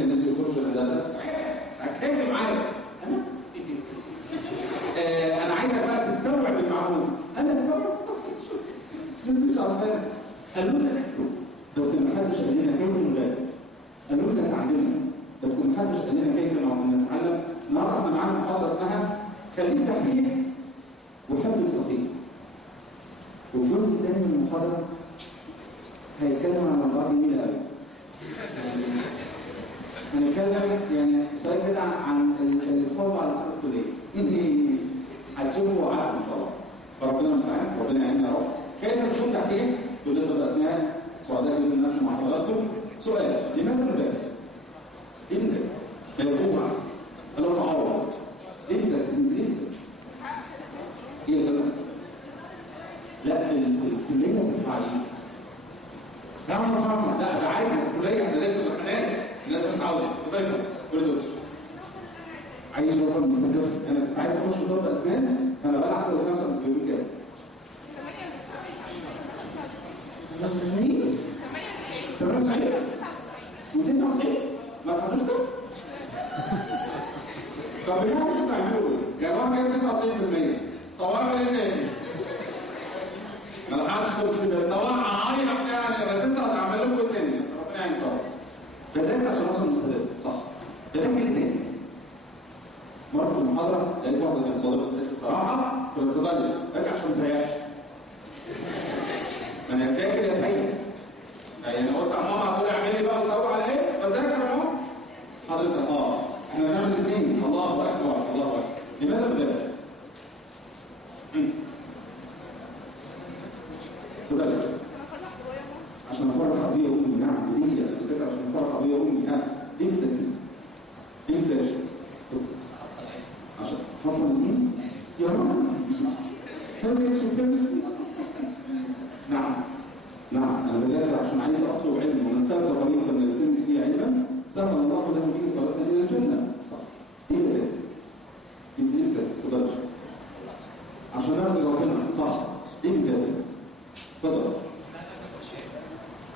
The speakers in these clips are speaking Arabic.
كان نفسه يخش الهندسه؟ ركزوا معايا. انا عايزك بقى تستوعب المعلومه. انا استوعب مش عارفين. قالوا لنا بس ما حدش قال لنا كيف نبالغ. قالوا لنا اتعلمنا بس ما حدش قال لنا كيف نتعلم. النهارده احنا معانا محاضره اسمها خليك دحيح وحب صحيح. والجزء الثاني من المحاضره هيتكلم عن موضوع جميل قوي. هنتكلم يعني شويه كده عن الحب على سبيل الكليه. انت هتشوفوا عسل ان شاء الله. فربنا المستعان، ربنا يعيننا يا رب. كيف تكون دحيح؟ كليه الاسنان سعداء جدا نناقش مع حضراتكم. سؤال: لماذا نبالغ؟ ليه نذاكر؟ ما يكون عسل. قالوا تعوض. ليه نذاكر؟ ليه نذاكر؟ ايه يا استاذ؟ لا في الكليه بتدفع ايه؟ لا مش فاهمه. لا ده عادي في الكليه احنا لسه ما خدناش. لازم نتعود. تبقى بس كل دول عايز اوصل مستقر. انا عايز اخش طب اسنان فانا بلعب في الخمسه بيقولوا كده 98 99 ما تحطوش كده. طب بنعمل تعملوا ايه؟ يعني واحد جايب 99% طوارئ ايه تاني؟ ما لحقتش توصل كده. طبعا عيط يعني انا 9 اعمل لكم ايه تاني؟ ربنا يعينكم. بذاكر عشان اوصل مستقر صح. بذاكر ليه تاني؟ مرة في المحاضرة لقيت واحدة كانت صادقة قالت لي بصراحة كنت بتفضل بذاكر عشان ما ازهقش. انا هذاكر يا سعيد. يعني قلت يا ماما هتقولي اعملي بقى وسوي على ايه؟ بذاكر يا ماما. حضرتك احنا بنعمل الاثنين. الله اكبر الله اكبر. لماذا بذاكر؟ سؤال عشان افرح ابويا وامي. نعم ليه؟ انا بذاكر عشان افرح ابويا وامي. ليه بتذاكر؟ ليه بتذاكر؟ عشان حصل مين؟ يا رب هذا اسمه كيمستري. نعم انا بذاكر عشان عايز اطلب علم. ومن سلك طريقا يلتمس فيه علما سهل الله له به طريقا الى الجنه. صح. ليه بذاكر؟ ليه بذاكر؟ عشان ارضي ربنا. صح. ليه بذاكر؟ اتفضل.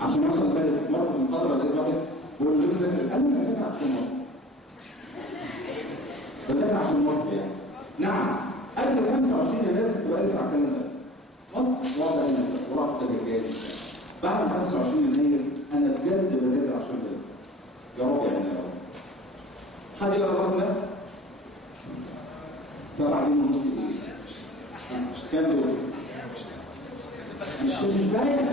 عشان اوصل لهدف. مره في المحاضره لقيت واحد بيقول لي بذاكر. قال لي بذاكر عشان مصر. بذاكر عشان مصر يعني. نعم قبل 25 يناير كنت بقالي ساعه كام سنه مصر واقعد انا ورافض الرجال. بعد 25 يناير انا بجد بذاكر عشان كده. يا رب يعني يا رب. حد يقرا الرقم ده؟ 7 جنيه ونص كام دول؟ مش باين.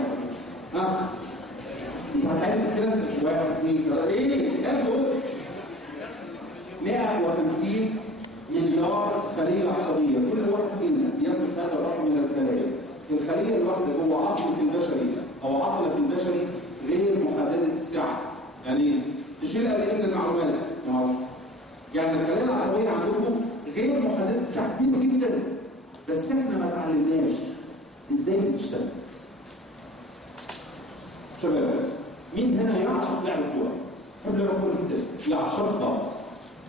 انت هتعرف كده 1 2 3 ايه؟ كام دول؟ 150 مليار خلية عصبية. كل واحد فينا بيملك هذا الرقم من الخلايا. الخلية الواحدة هو عقل البشري أو عقلك البشري غير محددة السعة. يعني تشيل قد ايه من المعلومات؟ يعني الخلية العصبية عندكم غير محددة السعة كبيرة جدا. بس احنا ما اتعلمناش ازاي بتشتغل. شباب مين هنا يعشق لعب الكورة؟ يحب لعب الكورة جدا. يعشقها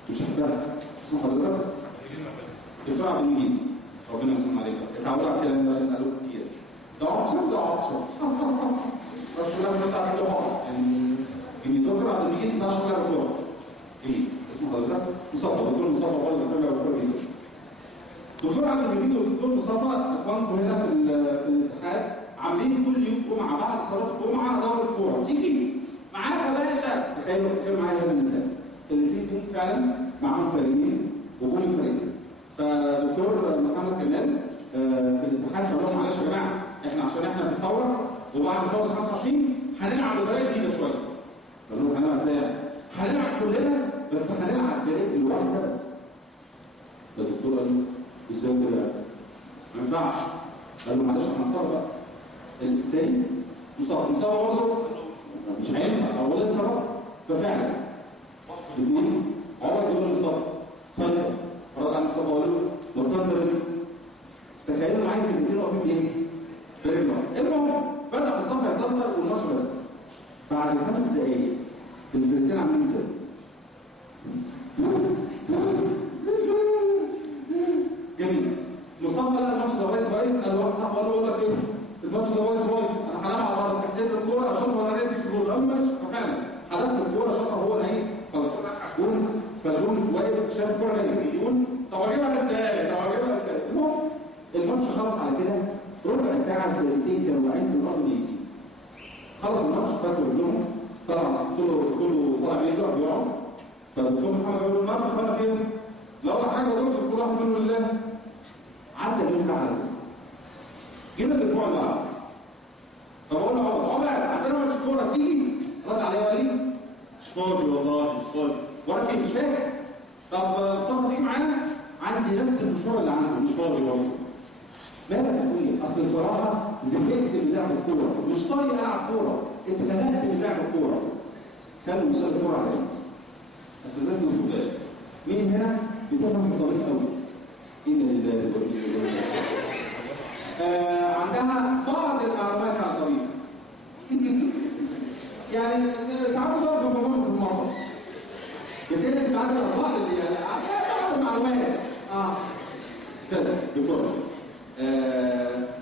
مش هحبها. اسمه حضرتك دكتور عبد المجيد ربنا يسلم عليك. اتعودوا على الكلام ده عشان قالوه كتير. ده عطشان بس لما انت عارف يعني دكتور عبد المجيد ده شغال كوره. ايه اسمه حضرتك؟ مصطفى. دكتور مصطفى برضه بيتابع الكوره جدا. دكتور عبد المجيد والدكتور مصطفى اخوانكم هنا في الاتحاد عاملين كل يوم جمعه بعد صلاه الجمعه دوره كوره. تيجي معاك يا باشا. تخيل معايا هنا من الاثنين دول فعلا معاهم فريقين وجم فريقين. فدكتور محمد كمال في الاتحاد قال لهم معلش يا جماعه عشان احنا في الثوره وبعد ثوره 25 هنلعب بطريقه جديده شويه. قال لهم هنلعب ازاي؟ هنلعب كلنا بس هنلعب برجل واحده بس. فالدكتور قال له ازاي كده؟ ما ينفعش. قال له معلش احنا هنصور بقى. الثاني مصطفى برضه مش هينفع او ولا اتصرف. ففعلا الاثنين عمر بيقول لمصطفى سيطر. رد على مصطفى وقال له ما تسيطر. تخيلوا معايا في الاثنين واقفين بايه؟ برجل. المهم بدا مصطفى يسيطر والماتش بدا. بعد 5 دقائق الفرقتين عاملين ازاي؟ جميل. مصطفى قال الماتش ده بايظ. قال واحد صاحبه قال له بقول لك ايه؟ الماتش ده بايظ. انا هنام على الارض. حدفت الكوره اشوطها وانا نادي في الجول. ماشي. ففعلا حدفت الكوره شاطها هو ايه؟ شاف الكوره جايه يقول طب اجيبها ازاي؟ طب اجيبها ازاي؟ المهم الماتش خلص على كده ربع ساعه الفرقتين كانوا واقعين في الارض ميتين. خلص الماتش فاتوا رجلهم طلع كله طلع بيقعد فالدكتور محمد بيقول له النهارده اخوانا فين؟ لا ولا حاجه يا دكتور كل واحد منهم لله. عدى اليوم ده على كده. جينا الاسبوع اللي بعده فبقول له عمر عندنا ماتش كوره تيجي؟ رد عليا وقال لي مش فاضي والله مش فاضي. وراك ايه مش فاكر؟ طب مصطفى تيجي معانا؟ عندي نفس المشوار اللي عنده مش فاضي برضه. مالك يا اخويا؟ اصل بصراحه زهقت من لعب الكوره، مش طايق العب كوره، اتخنقت من لعب الكوره. كان مسابقه الكوره عليا. اساتذتنا الفضلاء. مين هنا بتفهم في الطريق قوي؟ انا لله وانا اليه. عندها بعض المعلومات عن الطريق. يعني ساعات بتقف في الموضوع. بتقلب ساعات الارباح اللي يعني بعض المعلومات. استاذ دكتور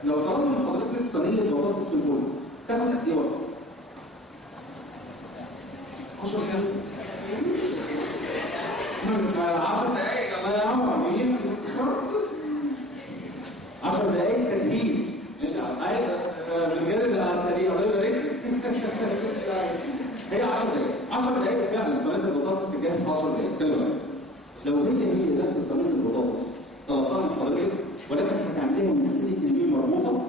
لو طلبنا من حضرتك صينيه بطاطس في الفرن تاخد قد ايه وقت؟ 10 دقايق 10 دقايق يا عمر 10 دقايق تجهيز ماشي من غير الاساليب ولا رجل هي 10 دقايق 10 دقايق فعلا صينيه البطاطس تتجهز في 10 دقايق خلي لو هي نفس صينيه البطاطس طلبتها من حضرتك ولكن هتعمليها من ايدك اليمين مربوطه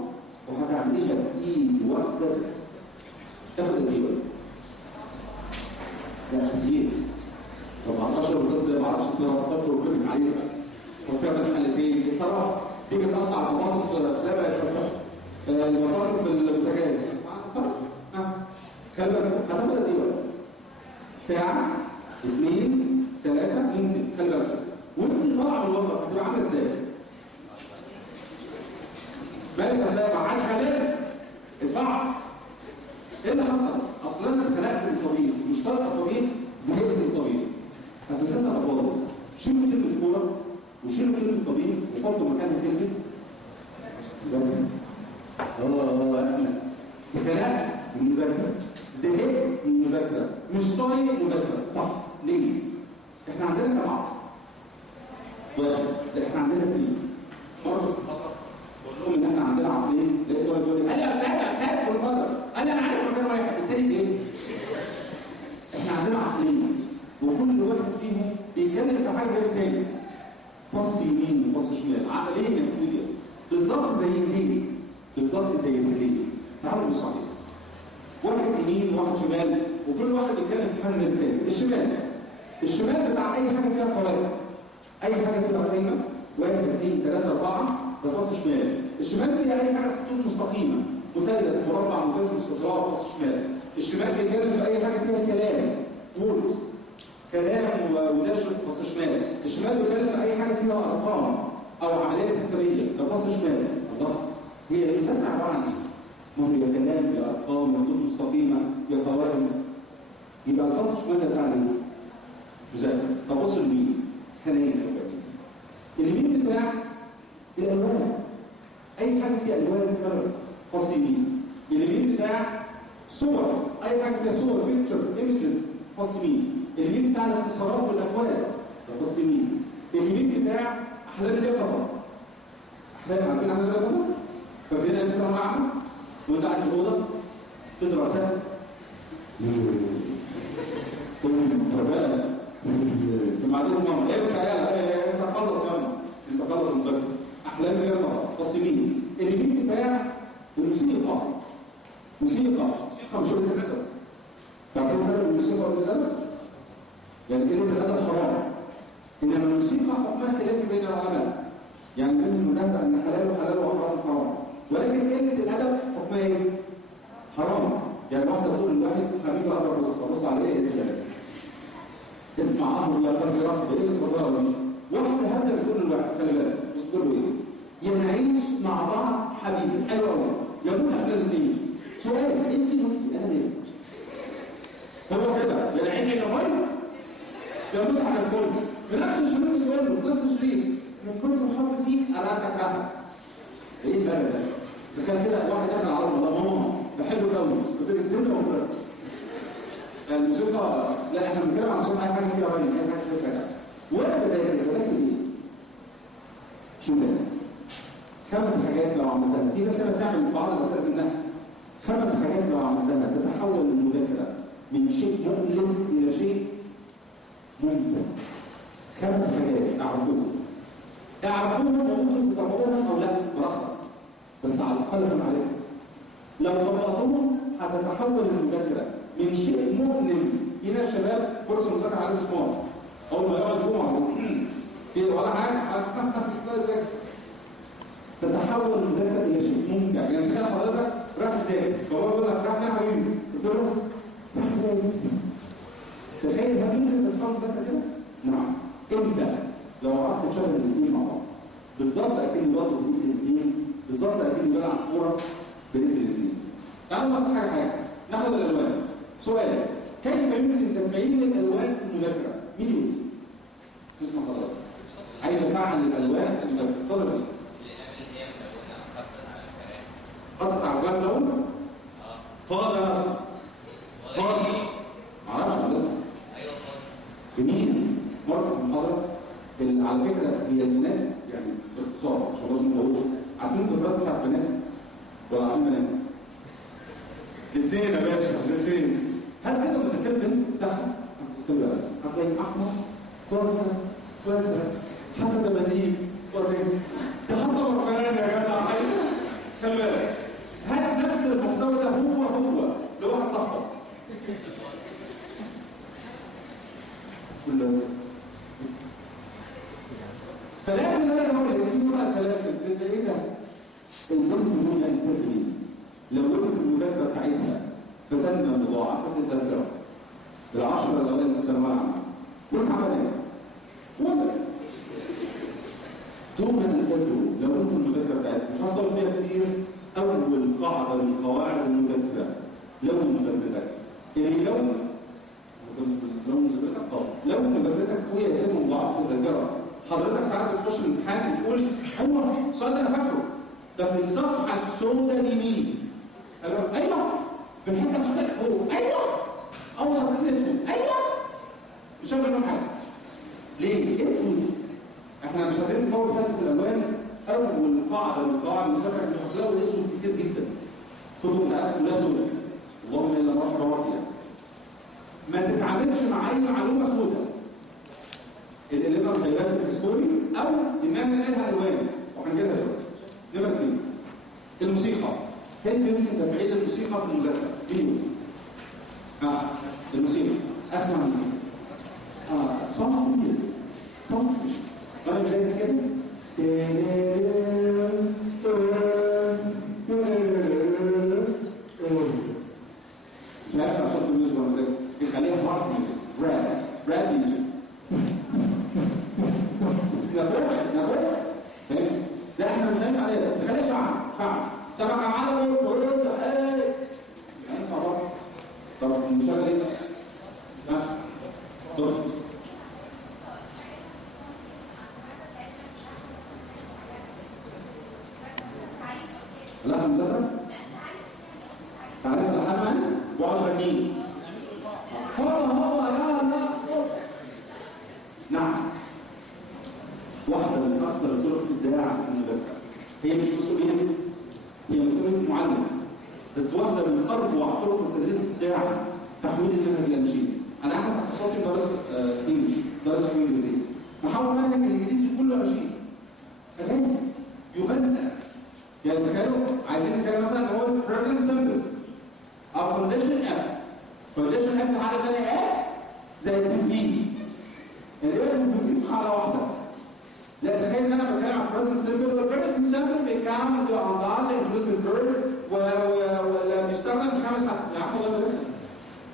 وهتعمليها بايد واحده بس تاخد قد ايه؟ لا كتير. طب 10 بطاطس زي ما اعرفش الصراحه بطاطس وكل عليها وتعمل حلتين بصراحه تيجي تقطع البطاطس لا بقى فتحت البطاطس في البوتاجاز صح؟ خلي بالك هتاخد قد ايه؟ ساعه 2 3 ممكن خلي بالك وانت طالعه من المطبخ هتبقى عامله ازاي؟ مالك ازاي؟ ما عادش حلال ادفع. ايه اللي حصل؟ اصل انا اتخلقت من الطبيخ مش طالع الطبيخ زهقت من الطبيخ. اساساتنا افاضل شيلوا كلمه الكوره وشيلوا كلمه الطبيخ وحطوا مكانها كلمه مذاكره. اتخلقت من المذاكره زهقت من المذاكره مش طايق مذاكره صح ليه؟ احنا عندنا كم عقل؟ واحد احنا عندنا اثنين. مرة بقول لهم ان احنا عندنا عقلين لقيت واحد يقول لي انا فاهم كل مره انا عارف مكان واحد التاني ايه؟ احنا عندنا عقلين وكل واحد فيهم بيتكلم في حاجه غير التاني. فص يمين وفص شمال عقلين يا اخويا بالظبط زي الليل بالظبط زي الليل. تعالوا نبص عليه. واحد يمين وواحد شمال وكل واحد بيتكلم في حاجه غير التاني. الشمال بتاع اي حاجه فيها قواعد اي حاجه فيها قيمه 1 2 3 4 ده فص شمال. الشمال فيها اي حاجه خطوط مستقيمه مثلث مربع مقسم استطراء فص شمال. الشمال بيتكلم في اي حاجه فيها كلام وورز كلام ونشر فص شمال. الشمال بيتكلم في اي حاجه فيها ارقام او عمليات حسابيه ده فص شمال. الله هي الانسان عباره عن ايه؟ ما هي كلام يا ارقام يا خطوط مستقيمه يا قوائم. يبقى الفص شمال ده بتاع ايه؟ مذاكره. طب بص لمين؟ خلينا اليمين بتاع الالوان اي حاجه فيها الوان كلر فص يمين. اليمين بتاع صور اي حاجه فيها صور بيكتشرز ايمجز فص يمين. اليمين بتاع الاختصارات والاكواد ده فص يمين. اليمين بتاع احلام اليقظه احلام عارفين احلام اليقظه؟ فاكرين مثلا معاكم وانت قاعد في الاوضه تضرب سقف المعدوم ماما ايه يا انت خلص يا ماما انت خلص المذاكره. احلام اليقظه فص يمين. اليمين بتاع الموسيقى موسيقى مش قلت الادب. تعرفوا فرق الموسيقى والادب؟ يعني كلمه الادب حرام انما الموسيقى حكمها خلافي بين العلماء. يعني بين المذهب ان حلال وحرام حرام ولكن كلمه الادب حكمها ايه؟ حرام. يعني واحده تقول لواحد حبيبي اقرا بص على ايه الرجاله اسمع امر الله كثيرا بايه القصاره دي. واحده هذا بتقول لواحد خلي بالك بتقول له ايه؟ ينعيش مع بعض حبيبي حلو قوي يموت على الاثنين. سؤال انت وانت انا ليه؟ هو كده ينعيش شهرين يموت على الكل بنفس الشريط اللي بيقول له بنفس الشريط من كتر الحب فيك اراك اكرهك. ايه البلد ده؟ تخيل كده واحد دخل على الله ماما بحبه قوي قلت لك سنه ولا الموسيقى لا احنا بنتكلم عن صوت اي حاجه فيها راي اي حاجه فيها سكت. وانا بذاكر ايه؟ شمال 5 حاجات لو عملتها، في ناس هنا بتعمل بعض المسائل منها 5 حاجات لو عملتها تتحول المذاكره من شيء مؤلم الى شيء ممتع. 5 حاجات اعرفوهم وممكن تطبقوهم او لا براحتك، بس على الاقل انا عارفهم. لو طبقتهم هتتحول المذاكره من شيء مؤلم. في ناس شباب كورس المذاكره عليه مسمار، اول ما يقعد فوق في ولا حاجه مش ذاكر، تتحول المذاكره الى شيء ممتع. يعني تخيل حضرتك راح تذاكر، فهو بيقول لك راح نعمل ايه؟ قلت له راح تذاكر. تخيل هل ممكن تتحول المذاكره كده؟ نعم. امتى؟ لو عرفت تشغل الاثنين مع بعض. بالظبط اكني برضه بين الاثنين، بالظبط اكني بلعب كوره بين الاثنين. تعالوا ناخد حاجه ناخد الالوان. سؤال: كيف يمكن تفعيل الالوان في المذاكره؟ مين يقول؟ تسمع حضرتك. عايز افعل الالوان في المذاكره، اتفضل. خطط على الكلام لون؟ فاضي يا ناصر. فاضي. معرفش انا لازم. ايوه فاضي. جميل. مرة في المحاضرة على فكرة هي البنات يعني باختصار عشان لازم نقول، عارفين القدرات بتاعت البنات ولا عارفين بنات؟ الاثنين يا باشا، الاثنين. هل كده لما تتكلم بنت تفتحها؟ استنى هتلاقي احمر، كورة، وازرق، حتى دباديب، ورقين. ده حتى برفان يا جدع. خلي بالك. هات نفس المحتوى ده هو لواحد صاحبك. كل ازرق. فلكن انا هقول لك في بقى الكلام ده ايه ده؟ البنت مهمه التدريب. لو وقفت المذاكره بتاعتها فتنمى مضاعفات الذاكره ال10 الاوائل في الثانويه العامه 9 بنات ولا دون ان تدروا. لو وقفت المذاكره بتاعتها مش هصل فيها كتير. اول قاعده من قواعد المذاكره لون مذاكرتك. اللي لون مذاكرتك لون مذاكرتك هو يتم مضاعفات الذاكره. حضرتك ساعات بتخش الامتحان بتقول ايوه السؤال ده انا فاكره، ده في الصفحه السوداء اليمين. ايوه في الحته السوداء فوق. ايوه اوسط الاسود. ايوه مش هنعمل حاجه. ليه؟ اسود. احنا مش عايزين نطور حته الالوان. اول قاعده من قواعد المذاكره انك هتلاقوا الاسود كتير جدا. كتب بتاعتك كلها سوداء اللهم الا ما رحم ربك. ما تتعاملش مع اي معلومه سوداء. الالمه الخيرات الفسفوري او اننا نلاقيها الوان وهنجيبها دلوقتي. نمره 2 الموسيقى. كيف يمكن تفعيل الموسيقى في المذاكره؟ ايه؟ الموسيقى. اسمع موسيقى. صوت انا زي كده. مش عارف صوت الموسيقى ولا بيخليها هارد ميوزك، راب ميوزك. نقول ده احنا مش هنعمل عليه. تخليه شعب تبع على ورد يعني خلاص. طب نشتغل ايه؟ طب لا مذاكرة؟ تعرف الحمل وعشر مين؟ هو لا نعم. واحدة من أكثر الطرق الداعة في المذاكرة. هي مش مسؤولية، هي مسؤولية المعلم، بس واحدة من أروع طرق التدريس الداعة تحويل المنهج الأنشيدي. أنا قاعد في اختصاصي بدرس إنجلش، درس إنجليزي. محاول منهج الإنجليزي كله أناشيد. أغاني يغنى. يعني تخيلوا عايزين نتكلم مثلا هو present simple أو condition F. condition F لحاجة تانية F زي التنفيذ. الإيه في حالة واحدة. لا تخيل ان انا بتكلم عن present simple والpresent simple بيتكلم عن include الفيرب ولا بيستخدم في 5 حالات. يا عم والله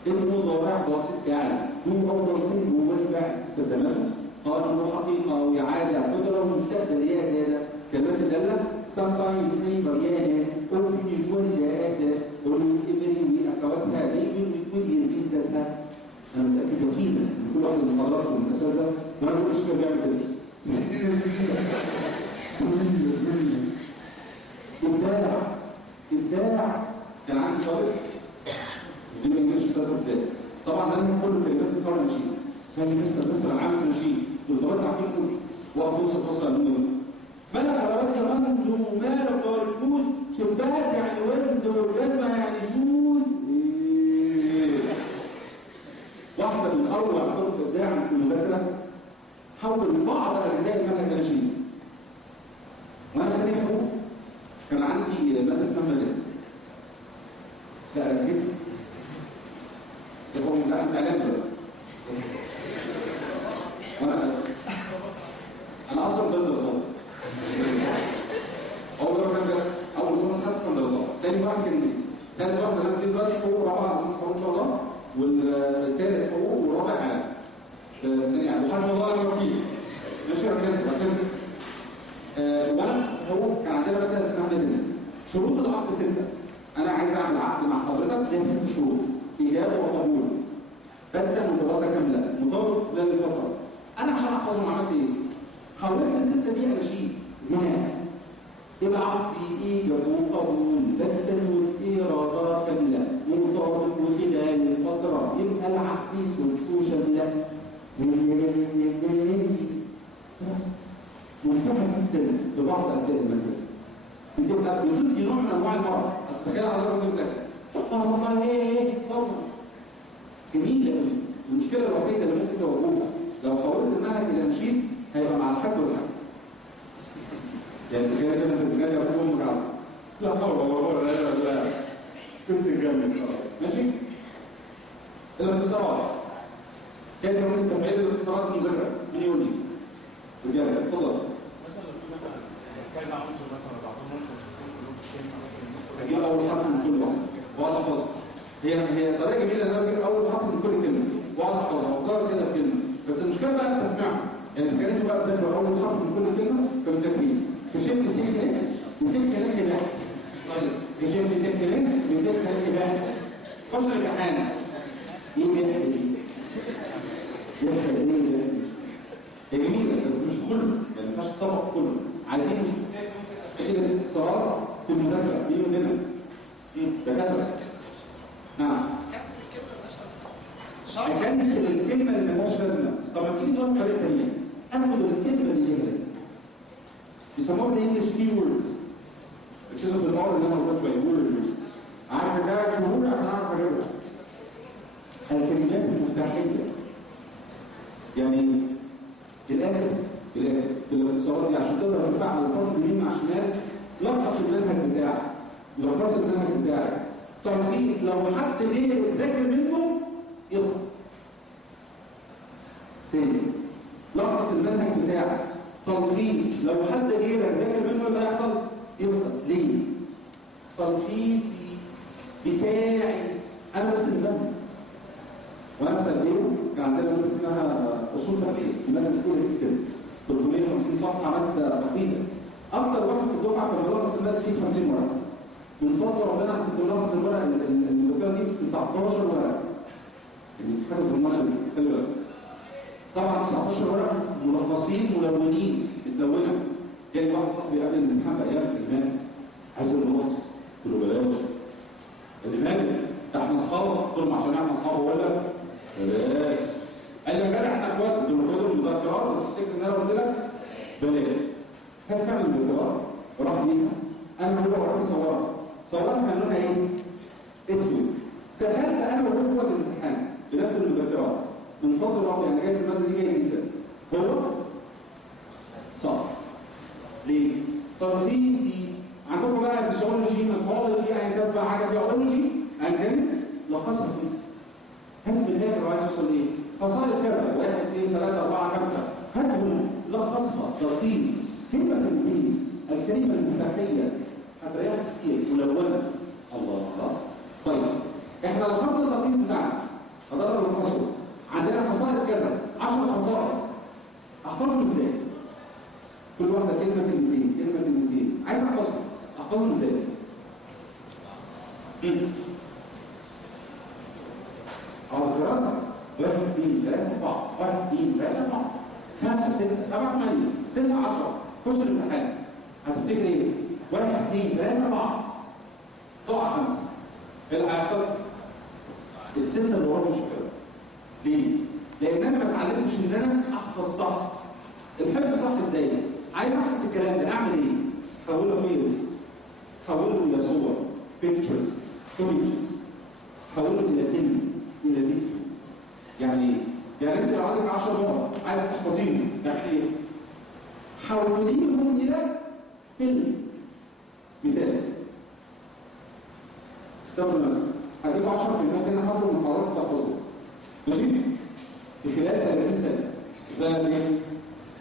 المضارع بسيط يعني هو بسيط جوه الفعل استخداماته قال له حقيقه واعاده قدره ومستقبل ايه هذا كلمات الداله sometimes never yes or usually ده اساس always every واخواتها ليجن وكل يريد ذاتها. انا متاكد يقينا ان كل واحد من المحاضرات والمساسه ما بقولش كده بيعمل كده. ابداع. كان عندي طالب يديني انجلش فتره ابتدائي. طبعا انا كل كلمات القران نشيد. كان مستر انا عامل نشيد والطبقات عارفين فوق وقف وسط فصل النوم ملك حضرات كمان له مالك دور الفوز شباك يعني ورد والجزمه يعني شوز واحده من اروع طرق ابداعا في المذاكره حول بعض اجزاء المنهج الناشئين. وانا خريج حقوق كان عندي ماده اسمها مجال. لا ركزي. سيبهم لا انت اعلام دلوقتي. انا اصلا ضد دراسات. اول دراسه خدت كان دراسات، ثاني واحد كان انجليزي، ثالث واحد انا فيه دلوقتي حقوق رابعه اساس حقوق ان شاء الله، والثالث حقوق ورابع عام. ثاني عام وحسب الله انا وكيل. ماشي ركزت. وانا في حقوق كان عندنا ماده اسمها مدني. شروط العقد 6. انا عايز اعمل عقد مع حضرتك ليها 6 شروط، اجابه وقبول. بدأ متبادله كامله، مطابق خلال الفتره. انا عشان احفظهم عملت ايه؟ حولت ال6 دي اناشيد هنا. يبقى عقدي ايجاب وقبول، بدل واراده كامله، مطابق وخلال الفتره، يبقى العقد سلطه شامله. منفتح جدا ببعض اجزاء المنهج. بتبقى بتدي نوع من انواع المرض، بس تخيل حضرتك وانت بتذاكر. والله ايه؟ طبعا. جميله قوي. المشكله الوحيده اللي ممكن تواجهها لو حولت المنهج الى انشيد هيبقى مع الحد والحد. يعني تخيل كده انت بتنادي ابوك وامك على لا حول ولا قوه الا بالله. كنت جامد ماشي؟ الاختصارات. كيف يمكن تفعيل الاختصارات في المذاكره؟ مين يقول لي؟ رجاله اتفضل. كذا عنصر مثلا بعضهم اجيب اول حرف من كل واحد واقعد احفظها. هي طريقه جميله ان انا اجيب اول حرف من كل كلمه واقعد احفظها واقرر كده في كلمه، بس المشكله بقى في تسميعها. يعني تخيل انتوا بقى تذاكروا اول حرف من كل كلمه فبتذاكرين. كشفت سكه لك بقى. طيب كشفت سكه لك بقى. خش الامتحان. ايه بيحكي دي؟ يحكي ايه؟ هي جميله بس مش كله، يعني ما ينفعش الطبق كله. عايزين نشوف ايه الاختصارات في المذاكره بيني وبينك. ده كده نعم. كنسل الكلمه اللي مالهاش لازمه. طب ما تيجي نقول بطريقه ثانيه. اخد الكلمه اللي ليها لازمه. بيسموها الانجلش كي ووردز. ركزوا في الامر اللي انا قلت شويه ووردز. عارف ده شهور عشان اعرف اجيبها. الكلمات المفتاحيه. يعني في الاخر في الاختصارات دي عشان تقدر تفعل الفصل يمين مع شمال لخص المنهج بتاعك. تلخيص لو حد غير ذاكر منه يخطئ. تاني لخص المنهج بتاعك. تلخيص لو حد غيرك ذاكر منه اللي هيحصل يخطئ. ليه؟ تلخيصي بتاعي انا بس اللي بني. وانا في تربيه كان عندنا ماده اسمها اصول تربيه، الماده بتقول كده 350 صفحه ماده مفيده. اكتر واحد في الدفعه كان بيلخص الماده دي 50 ورقه. من فضل ربنا كنت بلخص الورقه المذكره دي في 19 ورقه. يعني حاجه بالمره دي خلي بالك. طبعا 19 ورقه ملخصين ملونين متلونه. جالي واحد صاحبي قبل الامتحان بايام كلمات عايز الملخص. قلت له بلاش. اللي مالك؟ ده احنا اصحاب. قلت له عشان احنا اصحاب اقول لك بلاش. قال لي يا جدع احنا اخوات. قلت له خد المذكرات بس افتكر ان انا قلت لك بلاش. كان فعلا المذكرات راح بيها. انا هو راح صورها كان لونها ايه؟ اسود. دخلت انا وهو الامتحان بنفس المذكرات. من فضل ربي انا جاي في الماده دي جاي جدا. هو صح. ليه؟ تلخيصي عندكم بقى في شغولوجي مفعولوجي ايا كان حاجه في اولوجي ايا كانت لخصها فيه. هات في الاخر عايز اوصل ايه؟ خصائص كذا 1 2 3 4 5 هاتهم لخصها تلخيص كلمه من الكلمه المفتاحيه هتلاقيها كتير ملونه. الله. طيب احنا لخصنا التلخيص بتاعنا قدرنا نلخصه. عندنا خصائص كذا 10 خصائص احفظهم ازاي؟ كل واحده كلمتين عايز احفظهم ازاي؟ قراءة 1 2 3 4 1 2 3 4 5 6 7 8 9 10 خش الامتحان هتفتكر ايه؟ 1 2 3 4 طلع 5. ايه اللي هيحصل؟ الستة اللي ورا مش حلوة. ليه؟ لان انا ما اتعلمتش ان انا احفظ صح. الحفظ صح ازاي؟ عايز احفظ الكلام ده اعمل ايه؟ حوله فين؟ حوله الى صور، pictures، images، حوله الى فيلم، الى فيديو. يعني ايه؟ يعني انت لو عندك 10 نقط عايز تحفظيهم يعني ايه؟ حوليهم الى فيلم. مثال اختاروا مثلا هجيب 10 كلمات هنا حضروا من حضرتك تحفظهم ماشي؟ في خلال 30 سنه. خلال ايه؟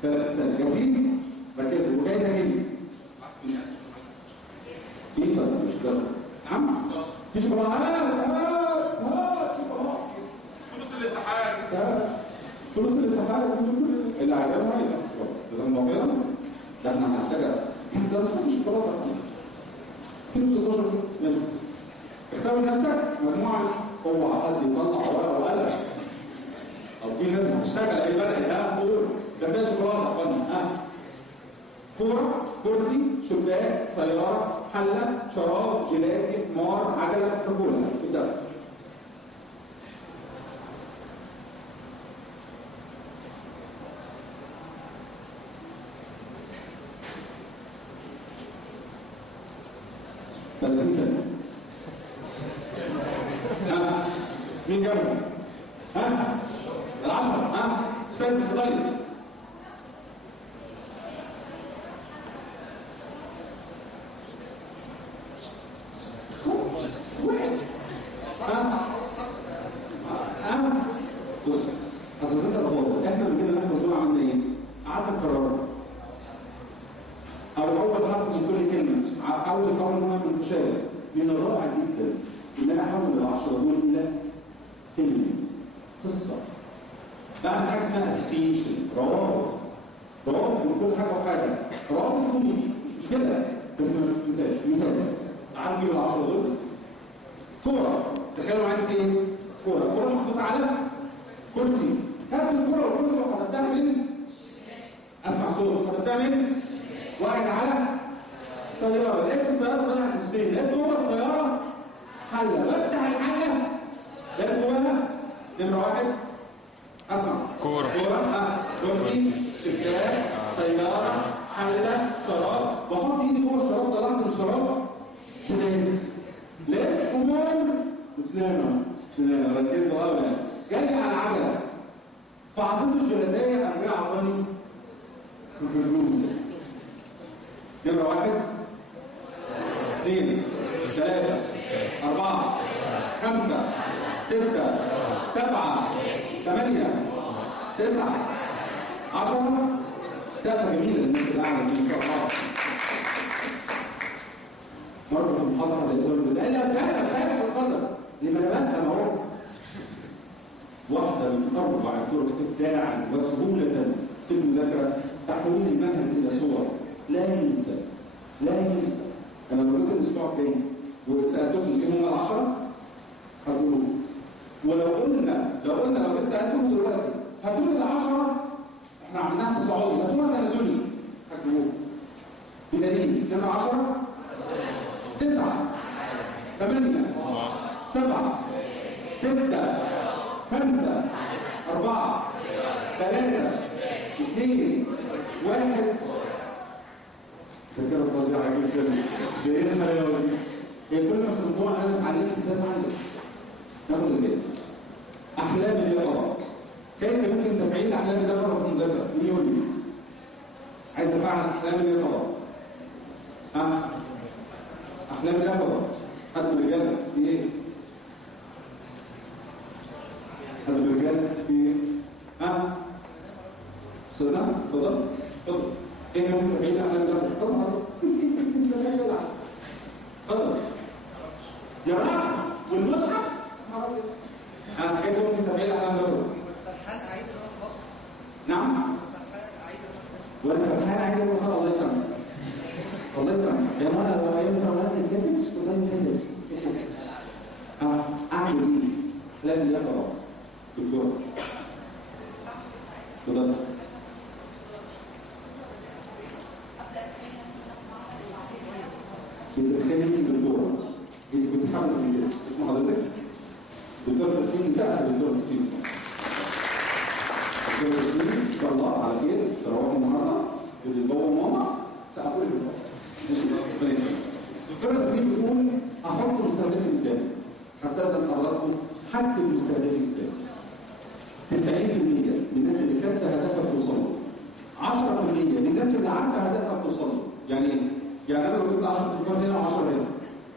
30 سنه. جاوبين؟ ركزوا وجاي تجيب. ايه طيب مش ده؟ نعم؟ في شوكولاته شوكولاته فلوس الاتحاد فلوس الاتحاد اللي عجبها يبقى اذا الموضوع ده احنا هنحتاجها ده مش شوكولاته فلوس 16 ماشي. اختار لنفسك مجموعه اوعى حد يطلع ورقه وقلم او في ناس بتشتغل ايه بدأت تقول ده فيها شوكولاته يا اخوانا كوره، كرسي، شباك، سياره، حله، شراب، جيلاتي، حمار، عجله، كولا. ابدا. مين جنبه؟ ها؟ العشرة ها؟ استاذ اتفضلي. بص اساسات الافاضل احنا لما جينا نحفظ دول عملنا ايه؟ قعدنا نكررها. اول حرف من كل كلمه، اول قول مهم متشابه. من الرائع جدا ان انا احول ال10 دول الى فيلم، قصه. بعمل حاجه اسمها اسوسيشن، روابط من كل حاجه وحاجه، روابط كوميدي مش كده؟ بس ما تنساش مثال. تعالوا نجيب ال10 دول. كوره، تخيلوا معايا في ايه؟ كوره محطوطه على كرسي. هات الكوره والكرسي وحطيتها من اسمع صوت، حطيتها من وقعت على سياره. لقيت السياره طلعت نصين، لقيت جوه السياره حله، بفتح الحله لقيت جواها نمره واحد اسمع كوره كرسي، شباك، سياره، حله، شراب. بحط ايدي جوه الشراب، طلعت من الشراب شمال. لقيت كمان سنانه ركزوا قوي يعني جاي على العجله، فعطيته الجلديه قام جاي عطاني نمره واحد، اثنين، ثلاثه، اربعه، خمسه، سته، سبعه، ثمانيه، تسعه، 10. سقفه جميله للناس اللي قاعده دي ان شاء الله. مرة في المحاضرة لقيتهم بيقول لا سهلة اتفضل. لما انا بفهم اهو. واحدة من أروع الطرق إبداعا وسهولة في المذاكرة تحويل المنهج إلى صور. لا ينسى. أنا لما قلت الأسبوع الجاي وسألتكم كم هم ال10 هتقولوا. ولو قلنا لو كنت سألتكم دلوقتي هتقول ال10 احنا عملناها تصاعدي، هتقولوا تنازلي هتقولوا. بدليل نمرة 10 9 8 7 6 5 4 3 2 1. سكرة فظيعة جدا. بايه الحلاوة دي؟ هي كل ما في الموضوع انا اتعلمت ازاي اتعلم. ناخد البيت. احلام اليقظة. كيف يمكن تفعيل احلام اليقظة في المذاكرة؟ مين يقول لي؟ عايز افعل احلام اليقظة. احلام اليقظة. حد من الرجال في ايه؟ حد من الرجال في ايه؟ استاذنا اتفضل. كيف يمكن تفعيل احلام اليقظة؟ اتفضل. جماعة والمصحف؟ كيف يمكن تفعيل احلام اليقظة؟ سرحان اعيد الفصل. نعم؟ سرحان اعيد الفصل. وانا سرحان اعيد الفصل. الله يسامحك. الله يسامحك. يا ماما لو ايام سنوات الفيزيكس والله الفيزيكس. اعمل ايه؟ احلام اليقظة. دكتور. تفضل. بتتخيلي الدكتور. انت كنت حابه في اسم حضرتك؟ دكتور تسليم سقف الدكتور تسليم. ان شاء الله على خير تروحوا النهارده بابا وماما سقفوا لي بالفضل. الدكتوره تسليم بتقول احط مستهدف قدامي. حسنا حضراتكم حد المستهدف قدامي 90% من الناس اللي كانت هدفها توصل له، 10% من الناس اللي عارفه هدفها توصل له. يعني ايه؟ يعني انا لو جبت 10 تليفون هنا و10 هنا،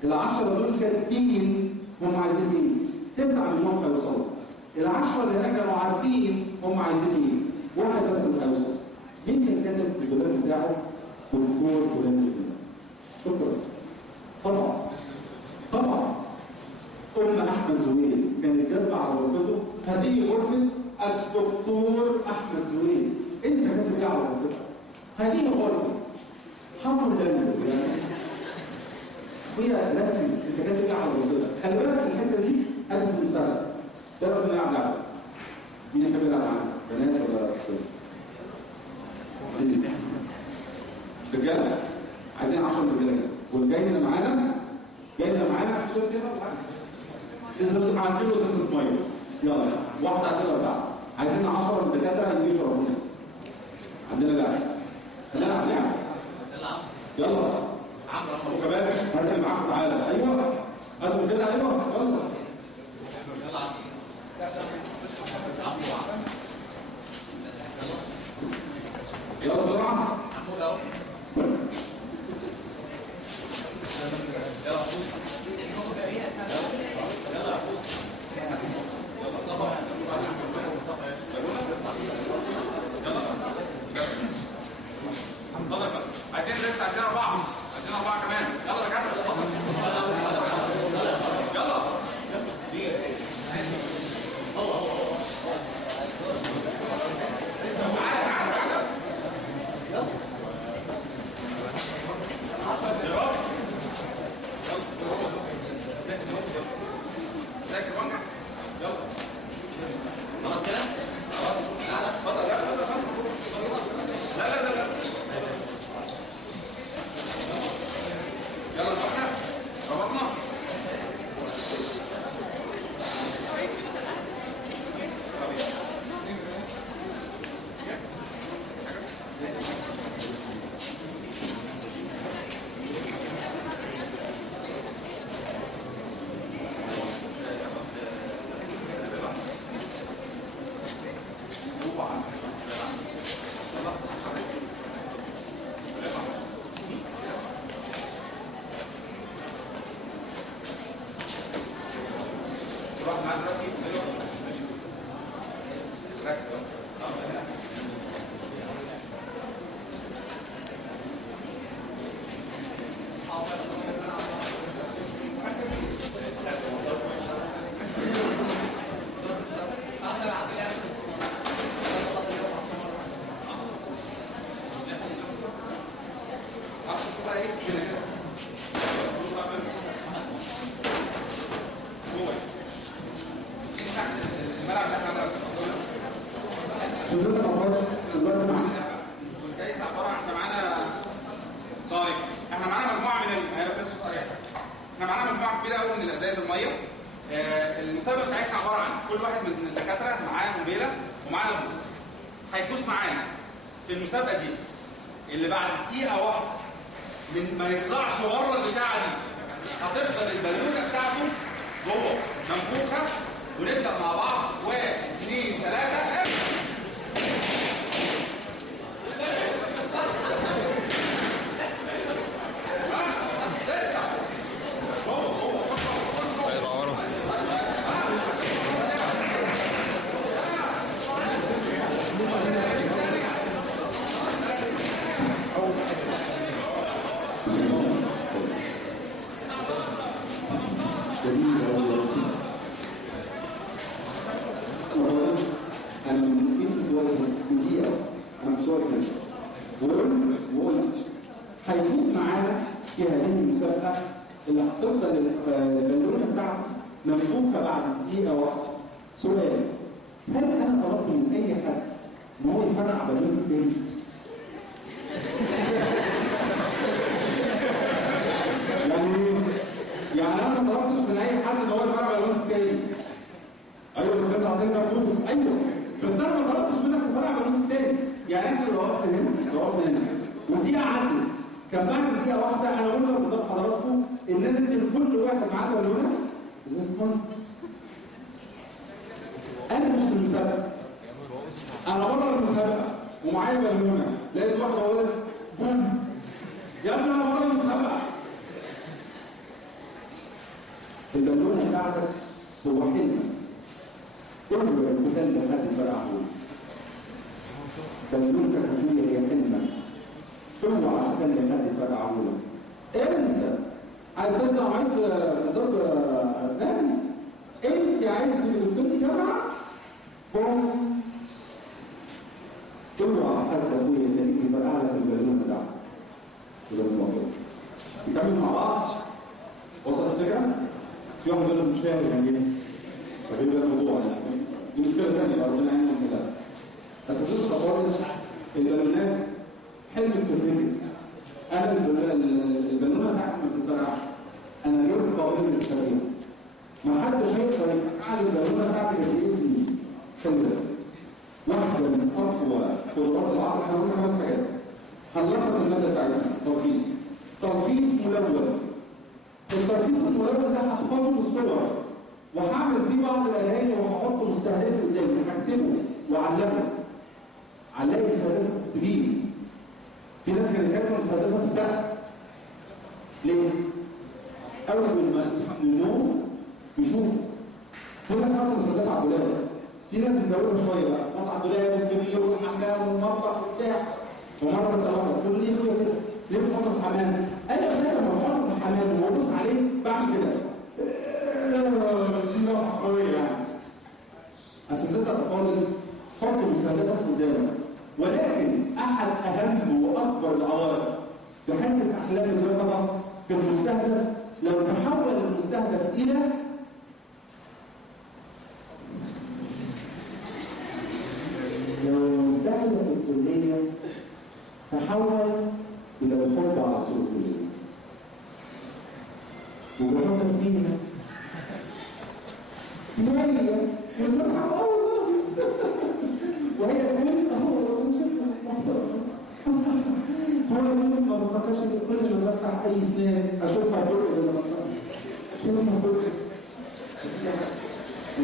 ال10 دول كاتبين هم عايزين ايه؟ 9 منهم هيوصلوا. ال10 اللي هناك كانوا عارفين هم عايزين ايه؟ واحد بس اللي هيوصل. مين كان كاتب في الدولاب بتاعه دكتور فلان الفلاني؟ شكرا. طبعا احمد زويل كانت جايبه على غرفته هذه غرفه الدكتور احمد زويل. انت كاتب ايه على غرفتك؟ هذه غرفه حمر لنا اخويا ركز انت كاتب ايه على غرفتك. خلي بالك الحته دي هدف المساعده. ده ربنا يلعب لعبه. مين يحب يلعب معانا؟ بنات ولا رجاله؟ عايزين 10 رجاله والجايزه معانا في شويه سياره ازازه عندنا ازازه ميه. يلا واحده هتبقى بتاعها. عايزين 10 من الدكاتره يجوا يشربونا. عندنا لعبه. هنلعب لعبه. يلا ابو كباتن هات اللي معاك تعالى. ايوه هاتوا كده. ايوه يلا بسرعه. عايزين لسه عايزين 4 كمان. يلا يا كابتن يلا خلاص كده؟ خلاص اتفضل. لا يلا ربطنا هنا ودقيقه عدت، كان بعد دقيقه واحده انا قلت لقدام حضراتكم ان انا ادي لكل واحد معاه بالونه ازاي اسمه. انا مش في المسابقه، انا بره المسابقه ومعايا بالونه، لقيت واحده وقفت بوم، يا ابني انا بره المسابقه. البالونه بتاعتك هو حلمك، اوعى تخلي حد يفرقعه. بالونتك هي حلمك، اوعى تخلي حد يفرقعه لك. انت عايز تطلع معايا في طب اسنان، انت عايز تبقى دكتور جامعه، بوم، اوعى حد اخويا يخليك يفرقع لك البالونه بتاعتك. وده الموضوع نكمل مع بعض. وصلت الفكره؟ في واحد يقول لك مش فاهم يعني ايه؟ طب ايه بقى الموضوع يعني؟ دي مشكله ثانيه بقى ربنا يعينهم كلها. اساسات الخطوات البالونات حلم التربيه. انا البالونه بتاعتي ما بتتفرقعش، انا جبت قوانين التربيه. ما حدش يقدر يفعل البالونه بتاعتي بايدي. خلي بالك. واحده من اقوى قدرات العقل، احنا قلنا 5 حاجات. هنلخص الماده بتاعتنا، تلخيص ملون. التلخيص الملون ده هحفظه بالصور وهعمل فيه بعض الاغاني وهحط مستهدف قدامي، هكتبه واعلمه. علقي مستهدف تكتبيه. في ناس كانت كاتبه مستهدفها في السقف. ليه؟ اول ما يصحى من النوم يشوف. في ناس حاطه مستهدفها على الدولاب، في ناس بتزودها شويه بقى، مطعم الدولاب والسرير والحمام والمطبخ وبتاع. ومره سالتها تقول لي ليه كده؟ ليه بتحط في الحمام؟ انا اساسا لما بحط في الحمام وابص عليه بعمل كده. دي نوع قويه يعني. اساسات الاطفال حطوا مستهدفات قدامك، ولكن احد اهم واكبر العوائق في حته احلام الرغبه في المستهدف لو تحول المستهدف الى المستهدف الكليه تحول الى الحب على صوت الكليه وبفكر فيها هي والناس وهي تقول هو يقول ما بفكرش كل ما بفتح اي اسنان اشوفها كل زي ما اشوفها كل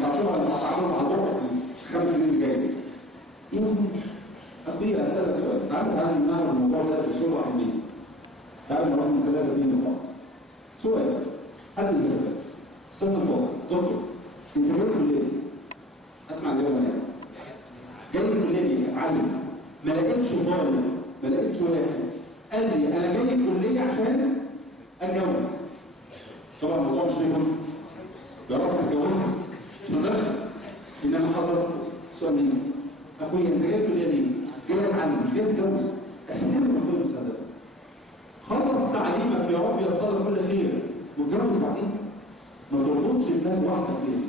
هتشوفها لما هتعامل مع البقر في 5 سنين الجايه. اخويا اسالك سؤال، تعالى نعمل الموضوع ده بصوره علميه. تعالى نروح من 3 نقاط. سؤال حد يجاوب. استاذ الفاضل دكتور انت جاي كليه، اسمع الجواب انا جاي كليه اتعلم، ما لقيتش طالب، ما لقيتش واحد قال لي انا جاي الكليه عشان اتجوز. طبعا الموضوع مش ليكم يا رب تتجوزوا مش نركز، انما حضرتك سؤال مين؟ اخويا انت جاي الكليه ليه؟ جاي اتعلم مش جاي تتجوز. احترم اخويا المستهدف، خلص تعليمك يا رب يوصلك كل خير واتجوز بعدين. ما تربطش دماغ واحده فيه،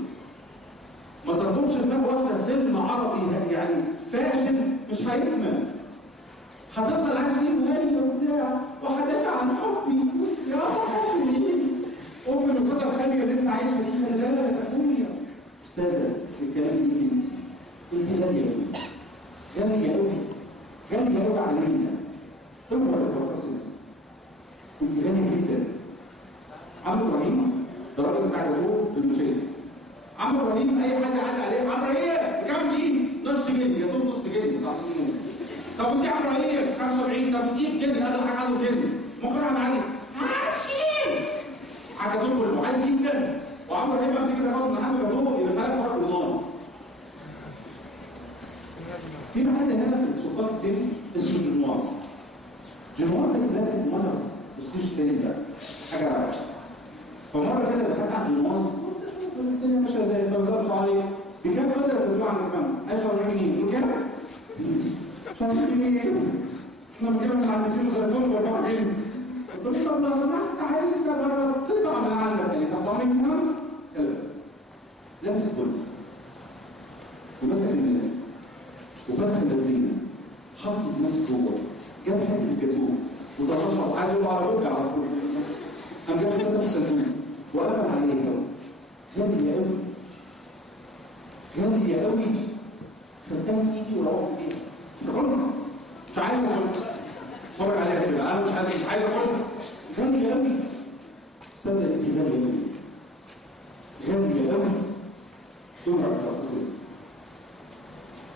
ما تربطش دماغ واحده في فيلم عربي يعني فاشل مش هيكمل. هتفضل عايش فيه مهيئ وبتاع وهدافع عن حبي يا حبي ام الوساطه الخاليه اللي انت عايشه دي. خلي بالك يا اخويا استاذه الكلام دي انت غاليه قوي، غاليه قوي، غاليه قوي علينا. اوعى تتوفى نفسك، انت غاليه جدا. عم ابراهيم ده الراجل بتاع الهدوء في المشاهد. عم ابراهيم اي حد عدى عليه عم ابراهيم بكام دي؟ نص جنيه، يا دوب نص جنيه بتاع الفلوس. طب ودي عم ابراهيم 75، طب ودي جنيه، هذا حاجه عنده جنيه. ممكن اعمل عادي هاتشي حاجه كله عادي جدا. وعم ابراهيم لما تيجي تاخد من عنده هدوء يبقى فعلا فرق رمضان. في محل هنا في سلطان حسين اسمه جنواز. جنواز الكلاسيك مره بس مش تاني بقى حاجه عارفه. فمره كده دخلت على جنواز قلت اشوف الدنيا ماشيه ازاي، فوزرت عليه بكام بدأ يطلع عن الكام؟ 1040 جنيه. قلت كام؟ 1040 جنيه. احنا بنجيبها من عند 200 زي دول ب 4 جنيه. قلت له طب لو سمحت عايز اجرب تقطع من عندك يعني تطلعني منها؟ كلام لابس الكل وماسك الماسك وفتح البريمه حط الماسك جوه، جاب حته الجاتوه وطلعها وعايز يقول على بوجه على طول. قام جاب حته في الصندوق وقفل عليها. غاليه قوي، غاليه قوي. خدتها في ايدي وروحت بيها. مش عايز اقول اتفرج عليها كده، انا مش عايز اقولها غاليه قوي. استاذه انت غاليه قوي، غاليه قوي. اوعى تفكر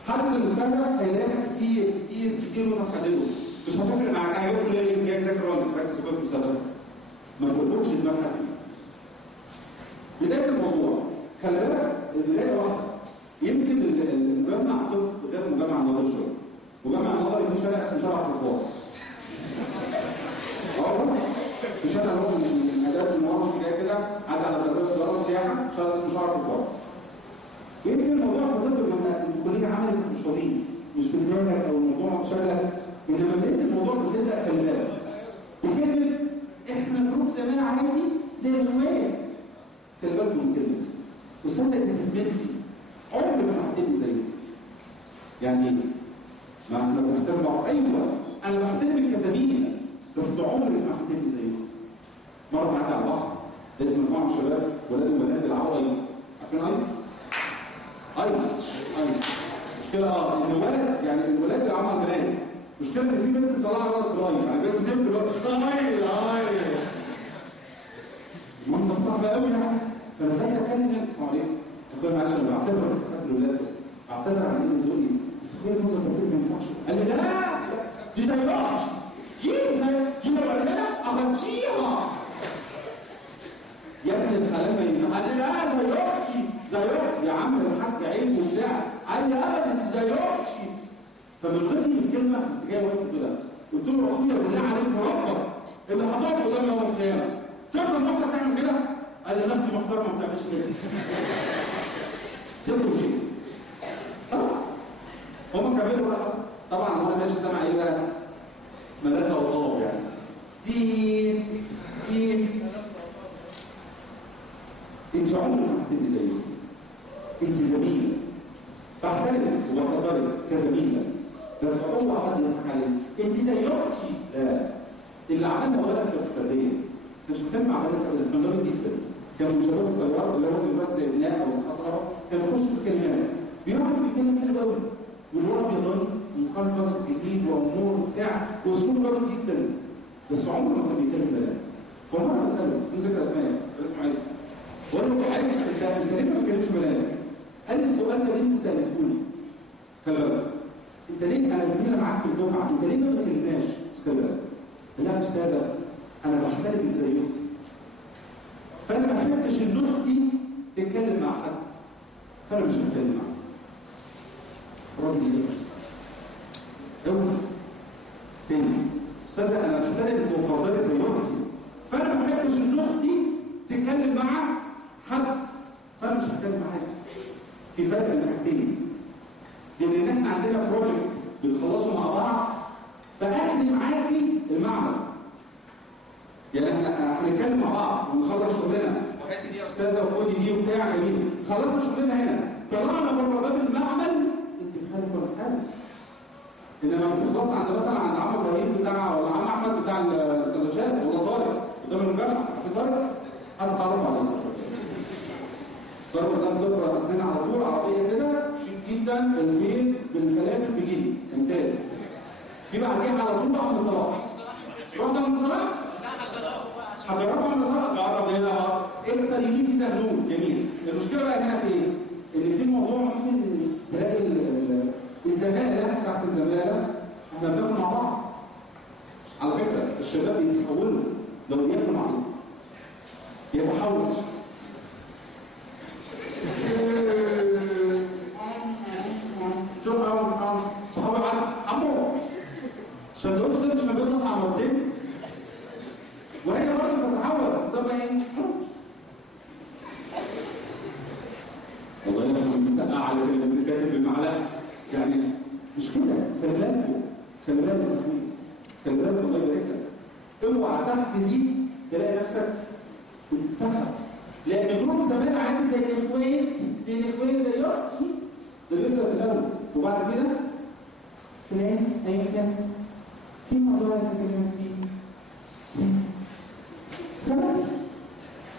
حد من المستمع هيلاقي كتير كتير كتير متحدده، مش هتفرق معاك. انا هقول ليه جاي ذاكر ولا مركز في المستقبل، ما تقولش دماغ حد. بدايه الموضوع خلي بالك البدايه واحده. يمكن المجمع طب غير مجمع النظري شويه. مجمع النظري في شارع اسمه شارع كفار. في شارع هو من اداب المواقف جاي كده عدى على دار السياحه، شارع اسمه شارع كفار. يمكن الموضوع في الطب لما الكليه عملت مش طبيعي، مش في دماغك او الموضوع شغلك، انما بدايه الموضوع بتبدا خلي بالك بكلمه احنا جروب زمان عادي زي الاخوات. خلي بالك من كلمه استاذه انت زميلتي عمرك ما هتبقي زيي. يعني ايه؟ ما احنا بنحترم بعض. ايوه انا بحترمك كزميله بس عمرك ما هتبقي زيي. مره معاك على البحر لقيت مجموعه من الشباب ولاد وبنات بيلعبوا ايضا. عارفين ايضا؟ مشكلة ان الولد يعني الولاد بيلعبوا على البنات. مشكلة ان في بنت بتطلع ولد فلاي يعني بنت بتجيب دلوقتي المنظر صعب قوي يعني. فانا زي اتكلم السلام عليكم اخويا معلش انا بعتذر عن الولاد بعتذر عن ان ذوقي بس اخويا المنظر ده ما ينفعش. قال لي لا دي ضيعت دي الولد اخدتيها يا ابن الحلال ما ينفع. قال لي لا زي اختي يا عم الحاج عيب وبتاع. قال لي ابدا زي اختي. فمن غزي الكلمه كنت جاي واقف كده قلت له اخويا بالله عليك ربك اللي هتقف قدام يوم القيامه تفضل اختك تعمل كده؟ قال لي نفسي محترمه ما بتعملش كده. سيبته ومشيت. هم كملوا بقى طبعا وانا ماشي سامع ايه بقى؟ ملاذه وطاب يعني تين انت عمرك ما هتبقي زي اختي. انت زميله بحترمك وبقدرك كزميله بس اوعى حد يضحك عليك انت زي اختي. لا اللي عملها ولد في التربيه مش مهتم على ولد ابدا. كان جدا كانوا من شباب الطيار اللي هو زي دلوقتي زي ابناء او الخطره كانوا يخشوا في الكلمات بيقعدوا في الكلمه حلوه قوي والولد بيضل مقلص جديد وامور وبتاع واسلوب راقي جدا بس عمره ما كان بيتكلم بنات. فمره بساله ذكر اسماء اسمه عايز بقول له عايز انت ليه ما بتكلمش بنات؟ قال لي السؤال ده انت سالتهولي. خلي بالك انت ليه انا زميله معاك في الدفعه انت ليه ما بتكلمناش؟ خلي بالك لا يا استاذه انا بحترمك زي اختي فانا ما بحبش ان اختي تتكلم مع حد فانا مش هتكلم معاها. راجل زي اوعى تاني استاذه انا بحترمك وبقدرك زي اختي فانا ما بحبش ان اختي تتكلم مع حد فانا مش هتكلم معاك. في فرق بين حاجتين لان احنا عندنا بروجكت بنخلصه مع بعض فاخلي معاكي المعمل يعني احنا هنتكلم مع بعض ونخلص شغلنا وحته دي يا استاذه وخدي دي وبتاع جميل خلصنا شغلنا هنا طلعنا بره باب المعمل انت في حالك ولا في حالك. انما بتخلص عند مثلا عند عم ابراهيم بتاع ولا عم احمد بتاع السندوتشات ولا طارق قدام المجمع في طارق هتتعرفوا على ضرب قدام دكتور اسنان على طول عربيه كده شيك جدا البيت بالفلافل بجنيه ممتاز. في بعديها على طول عم صلاح رحت عم صلاح هجربوا عم صلاح جرب هنا بقى اكسر يمين في زهلول جميل. المشكله بقى هنا في ايه؟ ان في موضوع ممكن تلاقي الزماله تحت الزماله احنا بناكل مع بعض. على فكره الشباب بيتحولوا لو بياكلوا مع بعض يتحول شوف صحابي عارف عمو السندوتش ده مش بيخلص على مرتين وهي برضه بتتعود زي ما ايه والله انا مسقع على اللي كاتب بالمعلقه يعني مش كده. خلي بالك يا اخوي خلي بالك الله يبارك لك اوعى تحت دي تلاقي نفسك بتتسحب لان جروب زمان عادي زي الاخوات زي اختي ده بيبدا في الاول وبعد كده فلان اي فلان في موضوع عايز اكلمك فيه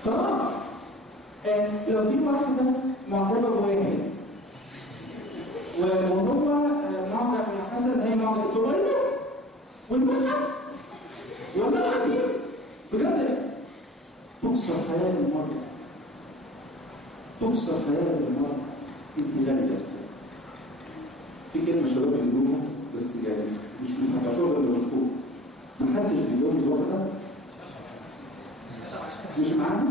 خلاص لو في واحده معجبه بواحد وهو معجب من حسن اي معجب تقول له والمصحف فرصة حياة المرأة انت غالية يا استاذ. في كلمة شباب بيقولوها بس يعني مش هبقى شغل اللي بشوفوه. محدش بيتجوز واحدة مش معاها.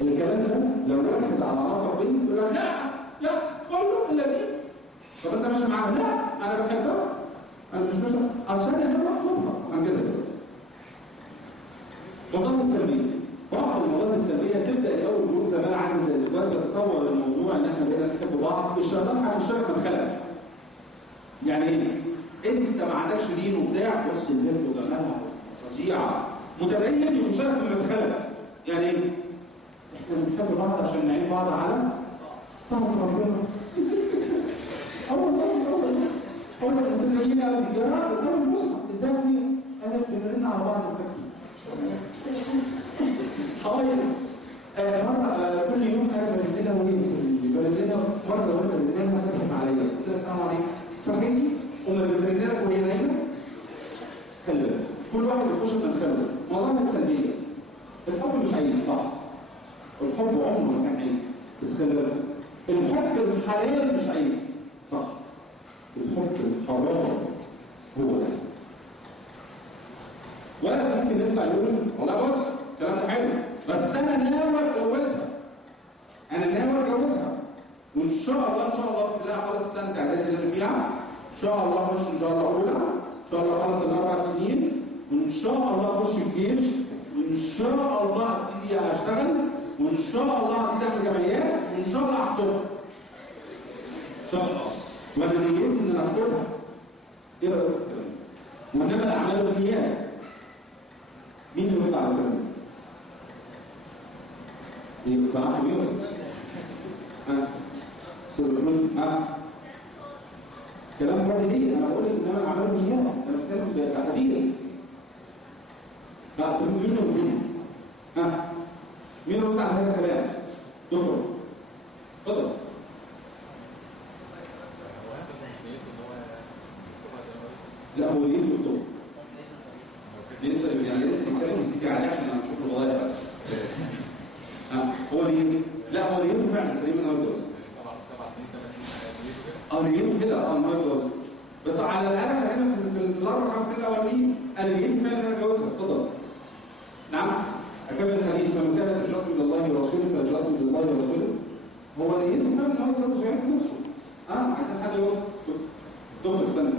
الكلام ده لو واحد على علاقة بنت يقول لك لا والله الذي طب انت مش معاها. لا انا بحبها انا مش عشان انا بخطبها عن كده. مظاهر سلبيه. بعض المظاهر السلبيه تبدا الاول بنقول زمان عامل زي دلوقتي تتطور الموضوع ان احنا بقينا نحب بعض. الشيطان هيخشلك من خلق. يعني ايه؟ انت ما عندكش دين وبتاع بص البنت وجمالها فظيعه متدين يخشلك من مدخلك. يعني ايه؟ احنا بنحب بعض عشان نعين بعض على طاعه ربنا. اول ما تلاقينا الجراح قدام المصحف ازاي دي انا بنرن على بعض الفكر حوالي مرة كل يوم انا بقول لها بقول لها مرة وانا بقول لها فتحت عليا قلت لها السلام عليكم صحيتي وما بترن لك وهي نايمه. خلي بالك كل واحد يخش من خلقه مظاهر سلبيه. الحب مش عيب صح. الحب عمره ما كان عيب بس خلي بالك الحب الحلال مش عيب صح. الحب الحرام هو ده. ولا ممكن يطلع يقول والله بص الكلام ده حلو بس انا ناوي اتجوزها. انا ناوي اتجوزها وان شاء الله في الله خلص السنه الاعدادي اللي انا فيها ان شاء الله اخش ان شاء الله اولى ان شاء الله اخلص ال4 سنين وان شاء الله اخش الجيش وان شاء الله ابتدي اشتغل وان شاء الله ابتدي اعمل جمعيات وان شاء الله اخطبها. ان شاء الله. وانا نيتي ان انا اخطبها. ايه رايك في الكلام؟ وانما الاعمال بالنيات. مين اللي يرد على الكلام؟ يقطع مين؟ كلام فاضي ليه؟ انا بقول لك انما الاعمال بالنيات. انا بتكلم بحديث. مين مين يرد على هذا الكلام؟ دكتور اتفضل. لا هو ليه يخطب لسه يعني لسه بيتكلم وسيسي عليه عشان نشوف الوظائف بقى. هو ليه لا هو ليه فعلا سليم ان هو يتجوز 7 سنين 8 سنين ليه كده ان هو يتجوز بس على الاقل خلينا في الاربع 5 سنين الاولانيين انا ليه فعلا ان انا اتجوزها. اتفضل. نعم اكمل الحديث. فمن كانت هجرته الى الله ورسوله فهجرته الى الله ورسوله. هو ليه فعلا ان هو يتجوز ويعرف نفسه. عايزين حد يقول دكتور استنى.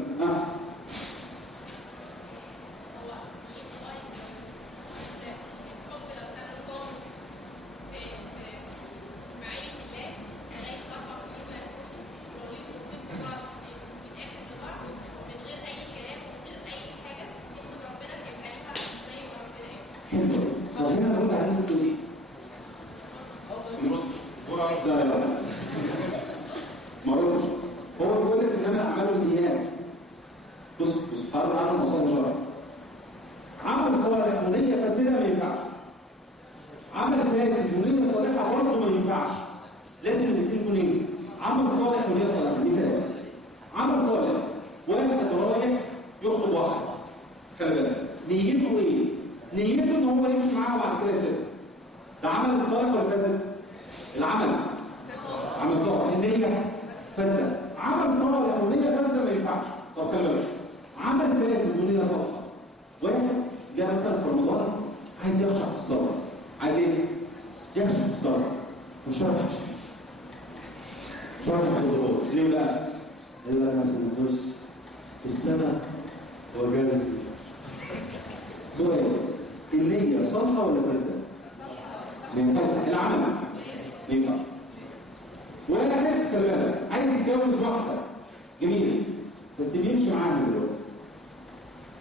هنا نرد عليه نقول ايه؟ لا ما ردش. هو بيقول لك ان انا اعمال النيات. بص هذا عمل مصالح شرعي. عمل صالح ونية فاسدة ما ينفعش. عمل فاسد ونية صالحة برضه ما ينفعش. لازم الاثنين يكونوا ايه؟ عمل صالح ونية صالحة. مثال عمل صالح واحد رايح يخطب واحد. خلي بالك نيته ايه؟ نيته ان هو يمشي معاه وبعد كده يسيبها. ده عمل صالح ولا فاسد؟ العمل عمل صالح. النية فاسدة. عمل صالح ونية فاسدة ما ينفعش. طب خلي بالك عمل فاسد ونية صالحة. واحد جاء مثلا في رمضان عايز يخشع في الصلاة. عايز ايه؟ يخشع في الصلاة. فشرح حشيش. شرح الضرورة. ليه بقى؟ قال لك عشان نخش في السنة وجابت سؤال النية صالحة ولا فاسدة؟ من صالحة. العمل ينفع. واحد خلي بالك عايز يتجوز واحدة جميلة بس بيمشي معاها دلوقتي.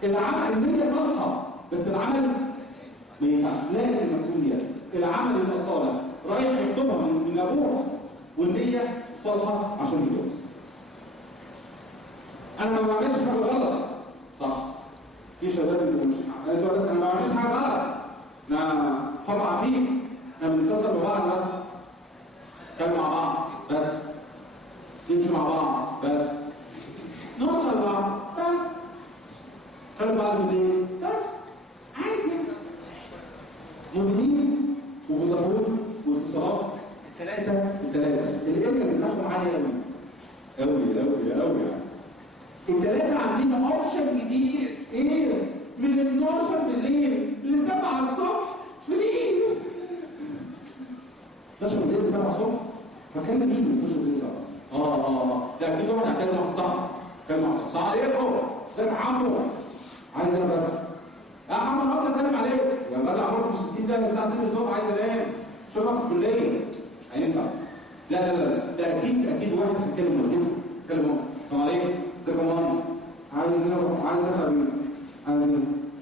العمل النية صالحة بس العمل ما ينفعش. لازم يكون نية. العمل يبقى صالح رايح يخطبها من ابوها والنية صالحة عشان يتجوز. انا ما بعملش حاجة غلط صح؟ في شباب اللي مش انا ما بعملش حاجة غلط. انا حب عفيف. احنا بنتصل ببعض بس. نتكلم مع بعض بس. نمشي مع بعض بس. نوصل لبعض بس. خلي بعض بالليل بس. عادي. مدين وفودافون واتصالات، الثلاثه الاريا اللي بتاعهم عاليه قوي يعني. الثلاثه عاملين اوبشن جديد ايه؟ من 12 بالليل ل 7 الصبح فري. 12 بالليل ل 7 الصبح؟ فكان مين 12 بالليل ل 7؟ ده اكيد واحد هكلم واحد صاحبي، السلام عليكم، ازيك يا عمرو؟ عايز انا بقى يا عم انا قلت اسلم عليك يا جدع، عمرو في 60 ده الساعه 2 الصبح عايز انام، شوفك في الكليه مش هينفع. لا ده اكيد واحد هيتكلم والدته، يتكلم امه، السلام عليكم، ازيك يا ماما؟ عايز اخرج،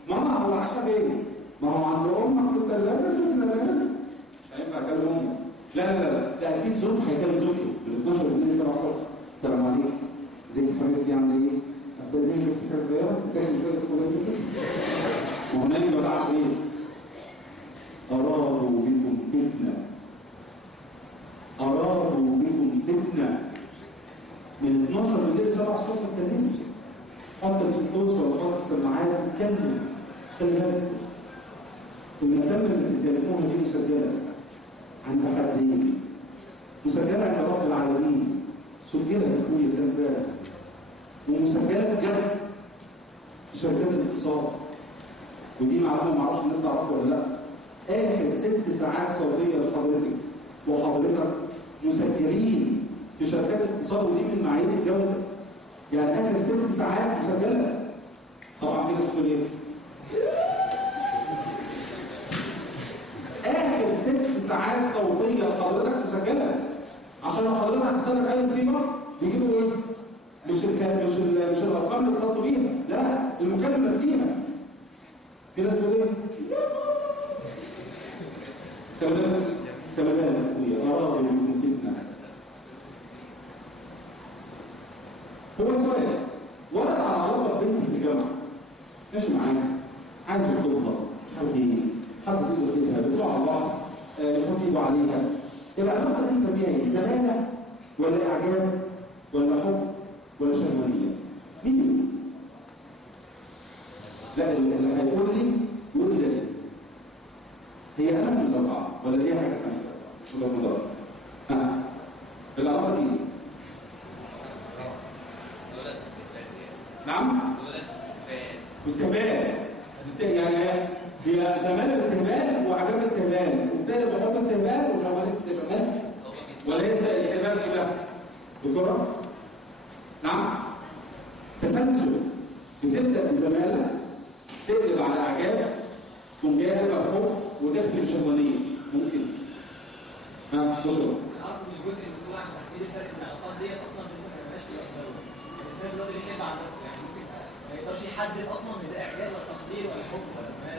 ماما هو العشاء فين؟ ما هو عند امك في الثلاجه سيبنا ننام، مش هينفع اكلم امه. لا ده اكيد زوجته هيكلم زوجته من 12 بالليل 7 الصبح، السلام عليكم، ازيك يا حبيبتي عامله ايه؟ استاذنك بس حاجه صغيره، تاخد شويه صغيره كده. ما هو نايم ولا عايز ايه؟ أرادوا بكم فتنة من 12 بالليل 7 الصبح ما تكلمش. حط التوصل ولا حط السماعات وكمل. خلي بالك المكالمة اللي بتكلموها دي مسجلة عند حدين، مسجلة عند رب العالمين، سجلت يا اخويا خلي بالك، ومسجلة بجد في شركات الاتصال. ودي معلومة معرفش الناس تعرفها ولا لا. آخر 6 ساعات صوتية لحضرتك وحضرتك مسجلين في شركات الاتصال، ودي من معايير الجودة. يعني آخر 6 ساعات مسجلة. طبعا في ناس بتقول ايه؟ آخر 6 ساعات صوتية لحضرتك مسجلة، عشان لو حضرتك هتحصل لك أي مصيبة بيجيبوا ايه؟ مش الأرقام اللي اتصلتوا بيها، لا المكالمة نفسها. في ناس بتقول ايه؟ كمان اخويا اراد بكم فتنه. هو السؤال ولد على علاقه بنت في الجامعه ماشي معاها، عايز يخطبها، مش عارف ايه، حاطط ايده في ايدها، بتوع على بعض، يحط ايده عليها. العلاقه دي نسميها ايه؟ زماله ولا اعجاب ولا حب ولا شهوانيه؟ مين؟ لا اللي هيقول لي يقول لي ده هي ألم من الأربعة ولا ليها حاجة خمسة؟ شو ده المدار؟ العلاقة دي دولة استقبال نعم؟ دولة استقبال يعني هي زمان باستهبال وعجب باستهبال وبالتالي بحب استهبال وشغالين استهبال ولا هي استهبال كلها؟ دكتورة؟ نعم؟ تسلسل بتبدأ بزمالة تقلب على إعجاب تقوم جايه قلبها بحب وتخلق شهوانيه ممكن. دكتور عارف ان الجزء المسؤول عن تحديد الفرق بين العلاقات ديت اصلا لسه ما كناش الاخبار. الفرق ده بيحب عن نفسه، يعني ممكن ما يقدرش يحدد اصلا ان ده اعجاب ولا تقدير ولا حب ولا ما.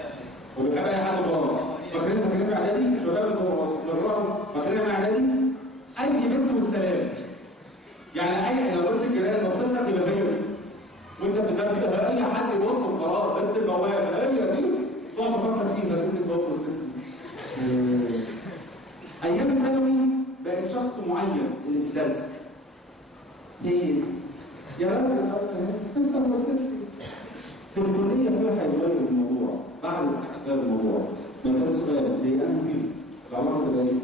هو بيحب اي حد وخلاص. فاكرين في اعدادي شباب انتوا بتتفرجوا فاكرين في اعدادي اي بنت والسلام. يعني اي لو قلت الجيران بصيت لك يبقى هي وانت في الدرس اي حد يبص وخلاص بنت البوابه هي دي تقعد تفكر فيها تقول لك بابا ايام الثانوي بقت شخص معين اللي في الدرس. هي يا راجل انت بصيت في الكليه فيها هيغير الموضوع بعد هيغير الموضوع. ما ده السؤال ليه انا فيه العلاقه ده ايه؟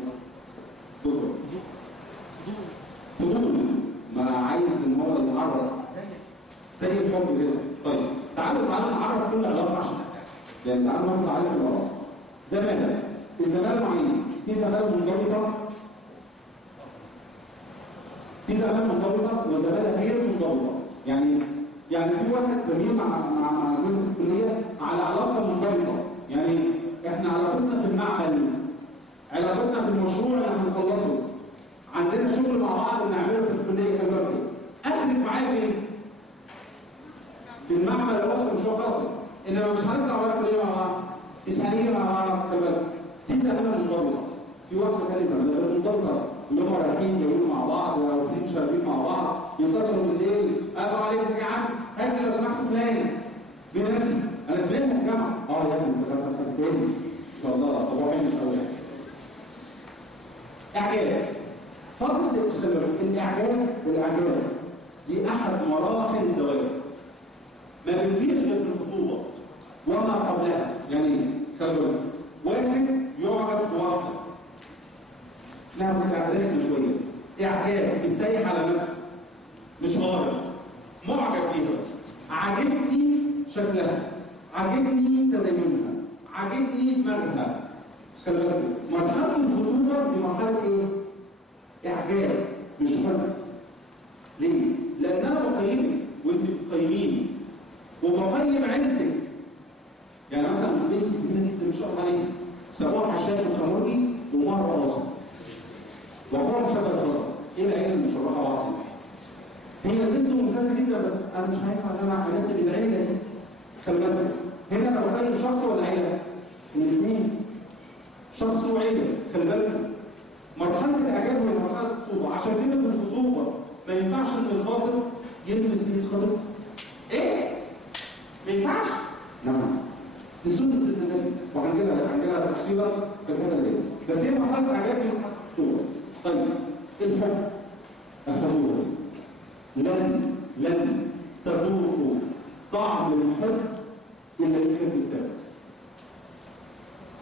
فضول ما عايز ان هو يتعرف زي الحب كده. طيب تعالوا نعرف كل علاقه عشان يعني تعالوا ناخد عليها العلاقه. زماله، الزماله نوعين، في زماله منضبطه وزماله غير منضبطه. يعني في واحد زميل مع زميله في الكليه على علاقه منضبطه، يعني احنا علاقتنا في المعمل، علاقتنا في المشروع اللي هنخلصه، عندنا شغل مع بعض بنعمله في الكليه كبرت. اخرج معايا فين؟ في المعمل او في المشروع خاص، انما مش هنطلع بقى الكليه مع بعض، مش هنيجي مع بعض كبرت. دي زماله منضبطه. في واحده ثانيه زماله غير منضبطه، اللي هم رايحين جايين مع بعض او اثنين شاربين مع بعض، يتصلوا بالليل، السلام عليكم يا عم، هات لو سمحت فلان بنادي انا زميلك في الجامعه. يا ابني انت خدت تاني ان شاء الله صباحين مش اول اعجاب. فتره الاعجاب والاعجاب دي احد مراحل الزواج، ما بتجيش غير في الخطوبه وما قبلها. يعني خلوا واحد يعجب بواحده اسمها رخمه شويه، اعجاب، مش سايح على نفسه، مش غارب، معجب بيها بس. عاجبني شكلها، عاجبني تدينها، عاجبني دماغها. بس خلي بالك مرحله الخطوبه بمرحله ايه؟ اعجاب مش حب. ليه؟ لان انا بقيمك وانت بتقيميني وبقيم عيلتك. يعني مثلا بنت كبيره جدا ما شاء الله عليها، سموها حشاش وخمرجي ومهر راسه وابوها مشغل فرق. ايه العيله المشرحه بعض؟ هي بنت ممتازه جدا بس انا مش هينفع ان انا اناسب العيله دي. خلي بالك هنا انا بقيم شخص ولا عيله؟ الاثنين، شخص وعيله. خلي بالك مرحله الاعجاب هي مرحله الخطوبه، عشان كده في الخطوبه ما ينفعش ان الخاطب يلبس ايد خاطب. ايه؟ ما ينفعش؟ نعم. دي سنه سيدنا النبي وهنجيلها تفصيلا في الحته دي. بس هي مرحله الاعجاب هي مرحله الخطوبه. طيب الحب اخذوه لن تذوقوا طعم الحب الا بحب الكتاب.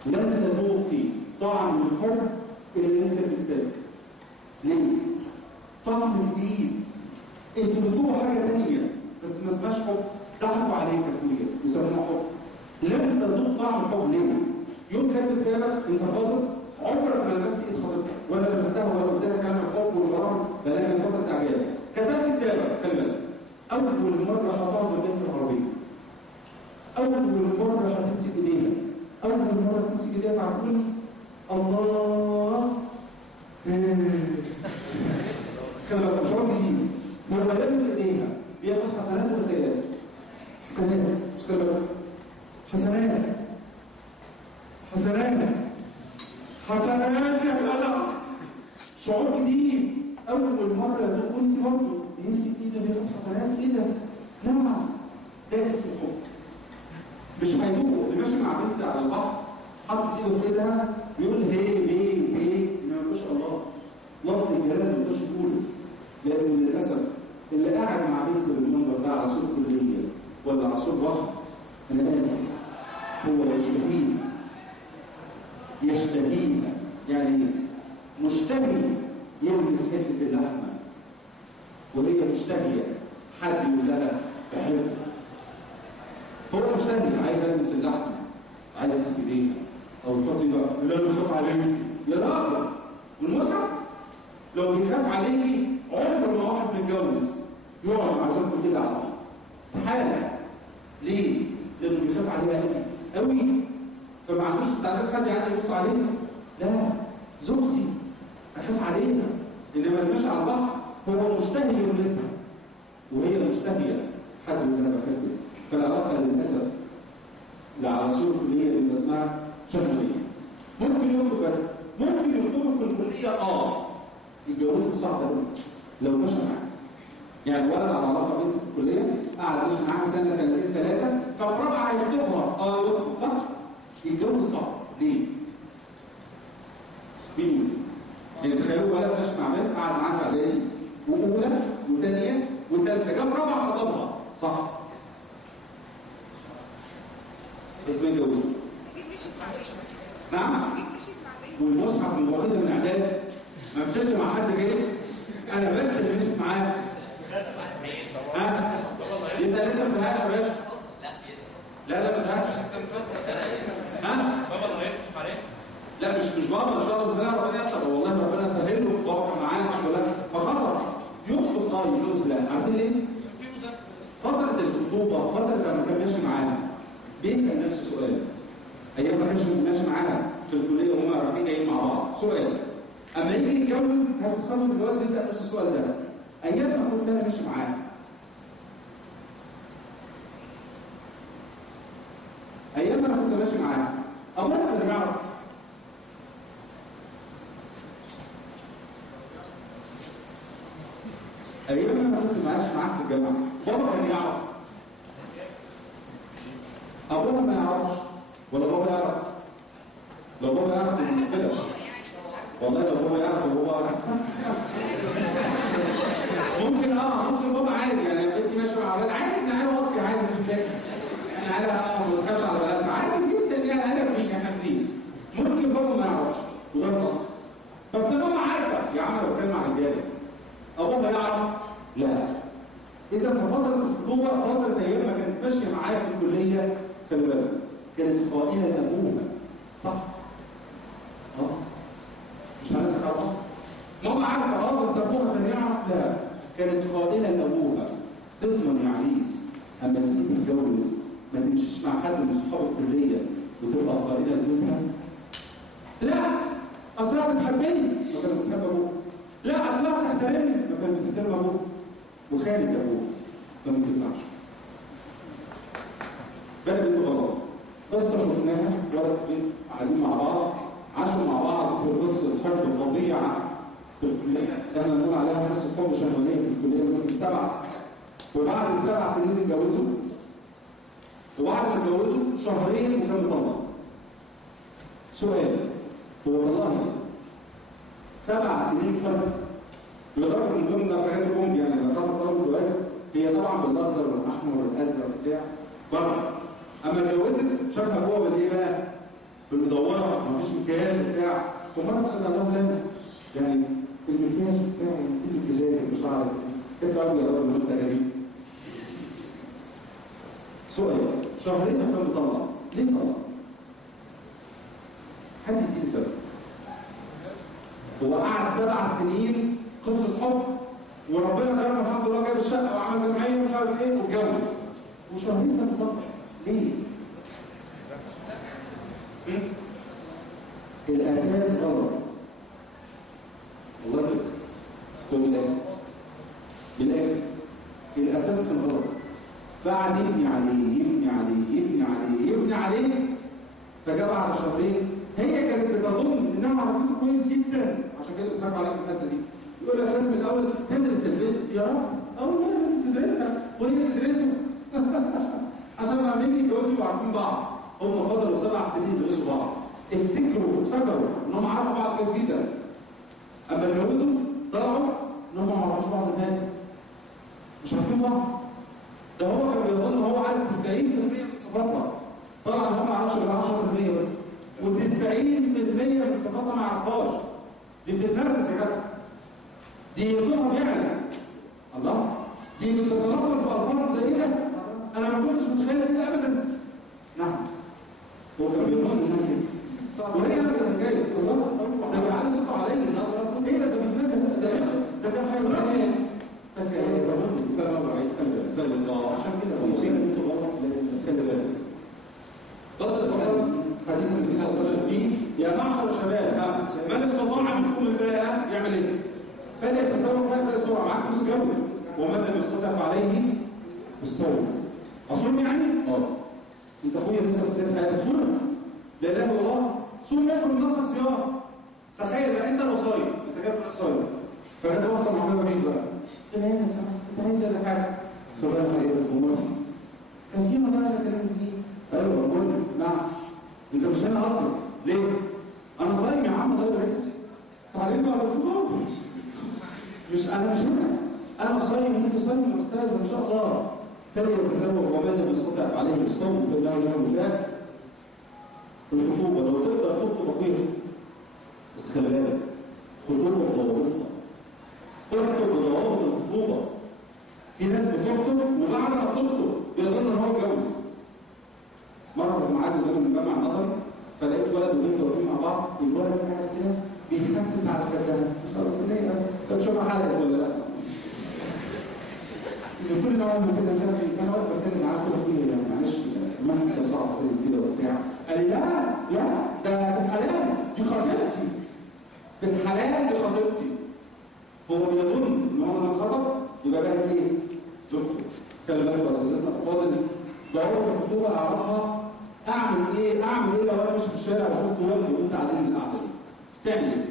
لن تذوقي طعم الحب الا بحب الكتاب. ليه؟ طعم جديد. انتوا بتدوقوا حاجه ثانيه بس ما اسمهاش حب، ضحكوا عليك يا اخويا وسموها حب. لن تذوق طعم الحب. ليه؟ يوم كاتب كتابك انت خاطب عمرك ما لمست ايد خاطبك ولا لمستها ولا قلت لها كلام الحب والغرام، بلاقي من فتره اعجاب. كتبت كتابك خلي بالك اول مره هتقعد بالبنت في العربيه، اول مره هتمسك ايديها، اول مره تمسك ايديها تعرفوني الله خلي بالك مشروع جديد. هو لابس ايديها بياخد حسنات ولا سيئات؟ حسنات. مش خلي بالك حسنات حسنات حسنات يا جدع، شعور جديد. اول مره كنت برضه يمسك ايده بياخد حسنات. ايه ده؟ نعم ده اسمه حب. مش هيدوقه اللي ماشي مع بنت على البحر حاطط ايده في ايدها بيقول هي ما شاء الله لفظ الجلال ما تقدرش تقوله. لان للاسف اللي قاعد مع بنت بالمنظر ده على صوت كليه ولا على صوت بحر انا اسف هو يشتهيها. يعني مشتهي يلمس حته اللحمه وهي مشتهيه حد يقول لها بحبك. هو مشتهي عايز يلمس اللحمه، عايز يمسك ايديها او تحط ايدها لا انا بخاف عليكي يا راجل. والمصحف لو بيخاف عليكي عمر ما واحد متجوز يقعد مع زوجته كده على طول، استحاله. ليه؟ لانه بيخاف عليها قوي فما عندوش استعداد حد يعني يبص عليها. لا زوجتي اخاف عليها. انما اللي ماشي على البحر هو مشتهي يلمسها وهي مشتهيه حد يقول انا بحبك. فالعلاقه للاسف اللي على صوره الكليه اللي اسمها شهويه. ممكن يخطب بس ممكن يخطبوا في الكليه يتجوزوا صعب قوي لو مشى معاها. يعني ولد على علاقه بنت في الكليه قاعد ماشي معاها سنه سنتين ثلاثه ففي رابعه هيخطبها يخطب صح؟ يتجوز صعب. ليه؟ مين؟ يعني تخيلوا ولد ماشي مع بنت قاعد معاها في اعدادي واولى وثانيه وثالثه جاب رابعه خطبها صح؟ بس ما يتجوزش. نعم؟ والمصحف من واخدها من اعدادي ما مشيتش مع حد جاي انا بس اللي مشيت معاه. ها؟ لسه ما زهقش يا باشا؟ لا ما زهقش. ها؟ بابا اللي هيصرف عليه؟ لا مش بابا ان شاء الله باذن الله ربنا يسر والله ربنا يسهل له بابا معانا الحمد لله. فخطر يخطب يجوز. لا عارفين ليه؟ فتره الخطوبه فتره لما كان ماشي معانا بيسال نفسه سؤال. ايام ما كانش ماشي معانا في الكليه وهم رايحين جايين مع بعض سؤال. اما يجي يتجوز هياخد خطوه الجواز بيسال نفس السؤال ده. ايام ما كنت انا ماشي معاه ايام ما انا كنت ماشي معاه ابوك اللي يعرف ايام ما كنت ماشي معاك في الجامعه بابا كان يعرف ابوك ما يعرفش ولا بابا يعرف؟ لو بابا يعرف المشكله والله لو بابا يعرف وهو ممكن ممكن بابا عادي يعني لما انت ماشيه مع اولاد عادي احنا عيله واطيه عادي في البيت احنا عيله ما بنخافش على بلدنا عادي جدا يعني انا فين احنا فين ممكن بابا ولا يعرف؟ لا. إذا ففترة الخطوبة فترة أيام ما كانت ماشية معايا في الكلية، خلي بالك، كانت خائنة لأبوها، صح؟ مش هنتخرج؟ ماما عارفة بس أبوها كان يعرف؟ لا، كانت خائنة لأبوها. تضمن يا عريس أما تيجي تتجوز ما تمشيش مع حد من صحاب الكلية وتبقى خائنة لجوزها؟ لا، أصلها بتحبني ما كانت بتحب أبوها. لا، أصلها بتحترمني ما كانت بتحترم أبوها. وخانت أبوها، فما تنفعش. بقى بنت غلط. قصة شفناها ولد بنت قاعدين مع بعض، عاشوا مع بعض في قصة حب فظيعة في الكلية، احنا بنقول عليها قصة حب شهوانية في الكلية لمدة 7 سنين. وبعد ال7 سنين اتجوزوا، وبعد ما اتجوزوا شهرين وكان مطلق. سؤال، هو والله 7 سنين فرق لدرجة من ضمن الحاجات الكوميدي يعني لما تاخد طالب جواز هي طبعا بالاخضر والاحمر والازرق وبتاع بره. اما اتجوزت شافها ابوها بالايه بقى؟ بالمدوره، مفيش مكياج وبتاع. فمره سالها الله فلان يعني المكياج بتاعي في الكجاج بشعرك انت ابيض يا راجل وانت غريب. سؤال، شهرين كان مطلق، ليه طلق؟ حد يديني سبب. هو قعد 7 سنين قصه حب وربنا كرمه الحمد لله جاب الشقه وعمل جمعيه ومش عارف ايه واتجوز. وشهرين كان مطلق، ليه؟ الاساس غلط. والله بالاخر الاساس كان غلط. فقعد يبني عليه يبني عليه يبني عليه يبني عليه، فجاء بعد شهرين هي كانت بتظن انها عرفته كويس جدا، عشان كده بتضحكوا عليك في الحته دي. يقول لك لازم الاول تدرس البنت، يا رب اول مره لازم تدرسها وهي تدرسه عشان عاملين يتجوزوا يبقوا عارفين بعض. هم فضلوا 7 سنين يدرسوا بعض، افتكروا انهم عارفوا بعض كويس جدا. اما اتجوزوا طلعوا انهم ما عرفوش بعض نهائي، مش عارفين بعض. ده هو كان بيظن ان هو عارف 90% من صفاتها، طلع ان هو ما يعرفش غير 10% بس، و90% من صفاتها ما يعرفهاش. دي بتتنرفز يا جدع، دي صوتها بيعلى، الله، دي بتتلفظ بالفاظ زي كده انا ما كنتش متخيل كده ابدا. نعم، هو كان بيظن انها كده، وهي نفس الحكايه. الله، ده بيعلي صوته عليا، ايه ده بيتنرفز ازاي؟ ده كان حاجه ثانيه. عشان كده المصيبه اللي انتوا غلط خلي بالك. ضد البصر حديث النبي صلى الله عليه وسلم فيه يا معشر الشباب من استطاع منكم الباء يعمل ايه؟ فليتسوق فيها السرعه، معاك فلوس اتجوز، ومن لم يستطع فعليه بالصوم. اصوم يعني؟ انت اخويا لسه بتتكلم حياتك صوم؟ لا اله الا الله، صوم افرض نفسك صيام. تخيل بقى انت لو صايم، انت جاي تروح صايم، فجت واحده معجبه بيك بقى، لا يا سلام انت عايز اقول لك حاجه، فبقى ايه الامور؟ كان في موضوع عايز اتكلم فيه. ايوه قول لي. نعم، انت مش هنا اصلا، ليه؟ انا صايم يا عم الله يبارك لك. تعليم على الفطار. مش هنا، انا صايم وانت صايم يا استاذ ما شاء الله. فليتسوق ومن لم يستطع عليه الصوم فانه له وجاه. الخطوبه لو تقدر تخطب اخويا، بس خلي بالك خطوبه بضوابطها. تخطب بضوابط الخطوبه. في ناس بتخطب وبعد ما بتخطب بيظن ان هو اتجوز. مره كنت معدي قدام المجمع النظري فلقيت ولد وبنت واقفين مع بعض، الولد قاعد كده بيتحسس على خدها، مش عارف ليه ده مش هو حالك ولا لا؟ كل نوع من كده مش عارف ايه، كان واقف بتكلم معاه كده فيه يعني معلش ما انت صعب كده وبتاع، قال لي لا ده في الحلال دي خطيبتي، في الحلال دي خطيبتي. هو بيظن ان هو لما خطب يبقى بقى ايه؟ زوجته. خلي بالك يا استاذتنا فاضل ضوابط الخطوبه اعرفها. اعمل ايه لو انا ماشي في الشارع وشفت ولد وانت قاعدين من القعده دي؟ تعمل ايه؟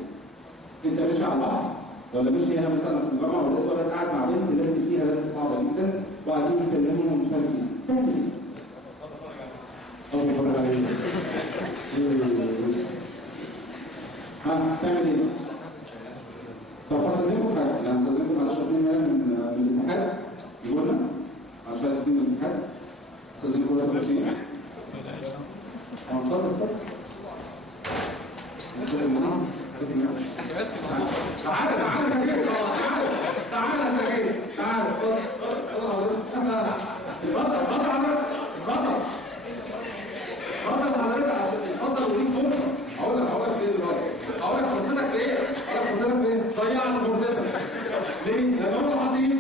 انت ماشي على البحر ولا ماشي هنا مثلا في الجامعه ولقيت ولد قاعد مع بنت لازم فيها لازم صعبه جدا وقاعدين يتكلموا ومش عارف ايه؟ تعمل ايه؟ اتفرج عليك. تعمل ايه؟ طب استاذنكم حاجه، يعني استاذنكم معلش اثنين من الاتحاد يقول لنا عشان عايز اثنين من الاتحاد. استاذنكم ولا تمشي؟ اتفضل. تعالى تعالى انت جاي تعالى اتفضل اتفضل حضرتك اتفضل حضرتك اتفضل وليك فرصه. هقول لك ايه دلوقتي؟ هقول لك فرصتك في ايه؟ ضيعت فرصتك ليه؟ لان هو حاطط ايده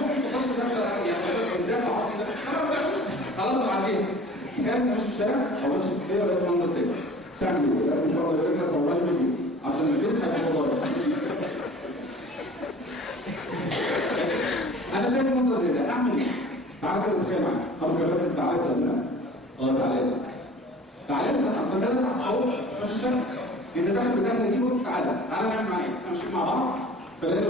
ممكن تخش خلاص عديها. كان ماشي في الشارع او ماشي في الكليه ولا منظر تاني تعمل ايه؟ لا مش هقدر اقول لك صورها لي فيديو عشان الفيس هيبقى ضايع. انا شايف منظر زي ده اعمل ايه؟ تعالى كده تخيل معايا. ابو كباتن تعالى سلمنا. تعالى انت اصلا ده هتخوف مش انت داخل بداخل دي. بص تعالى نعمل معايا احنا ماشيين مع بعض فلقينا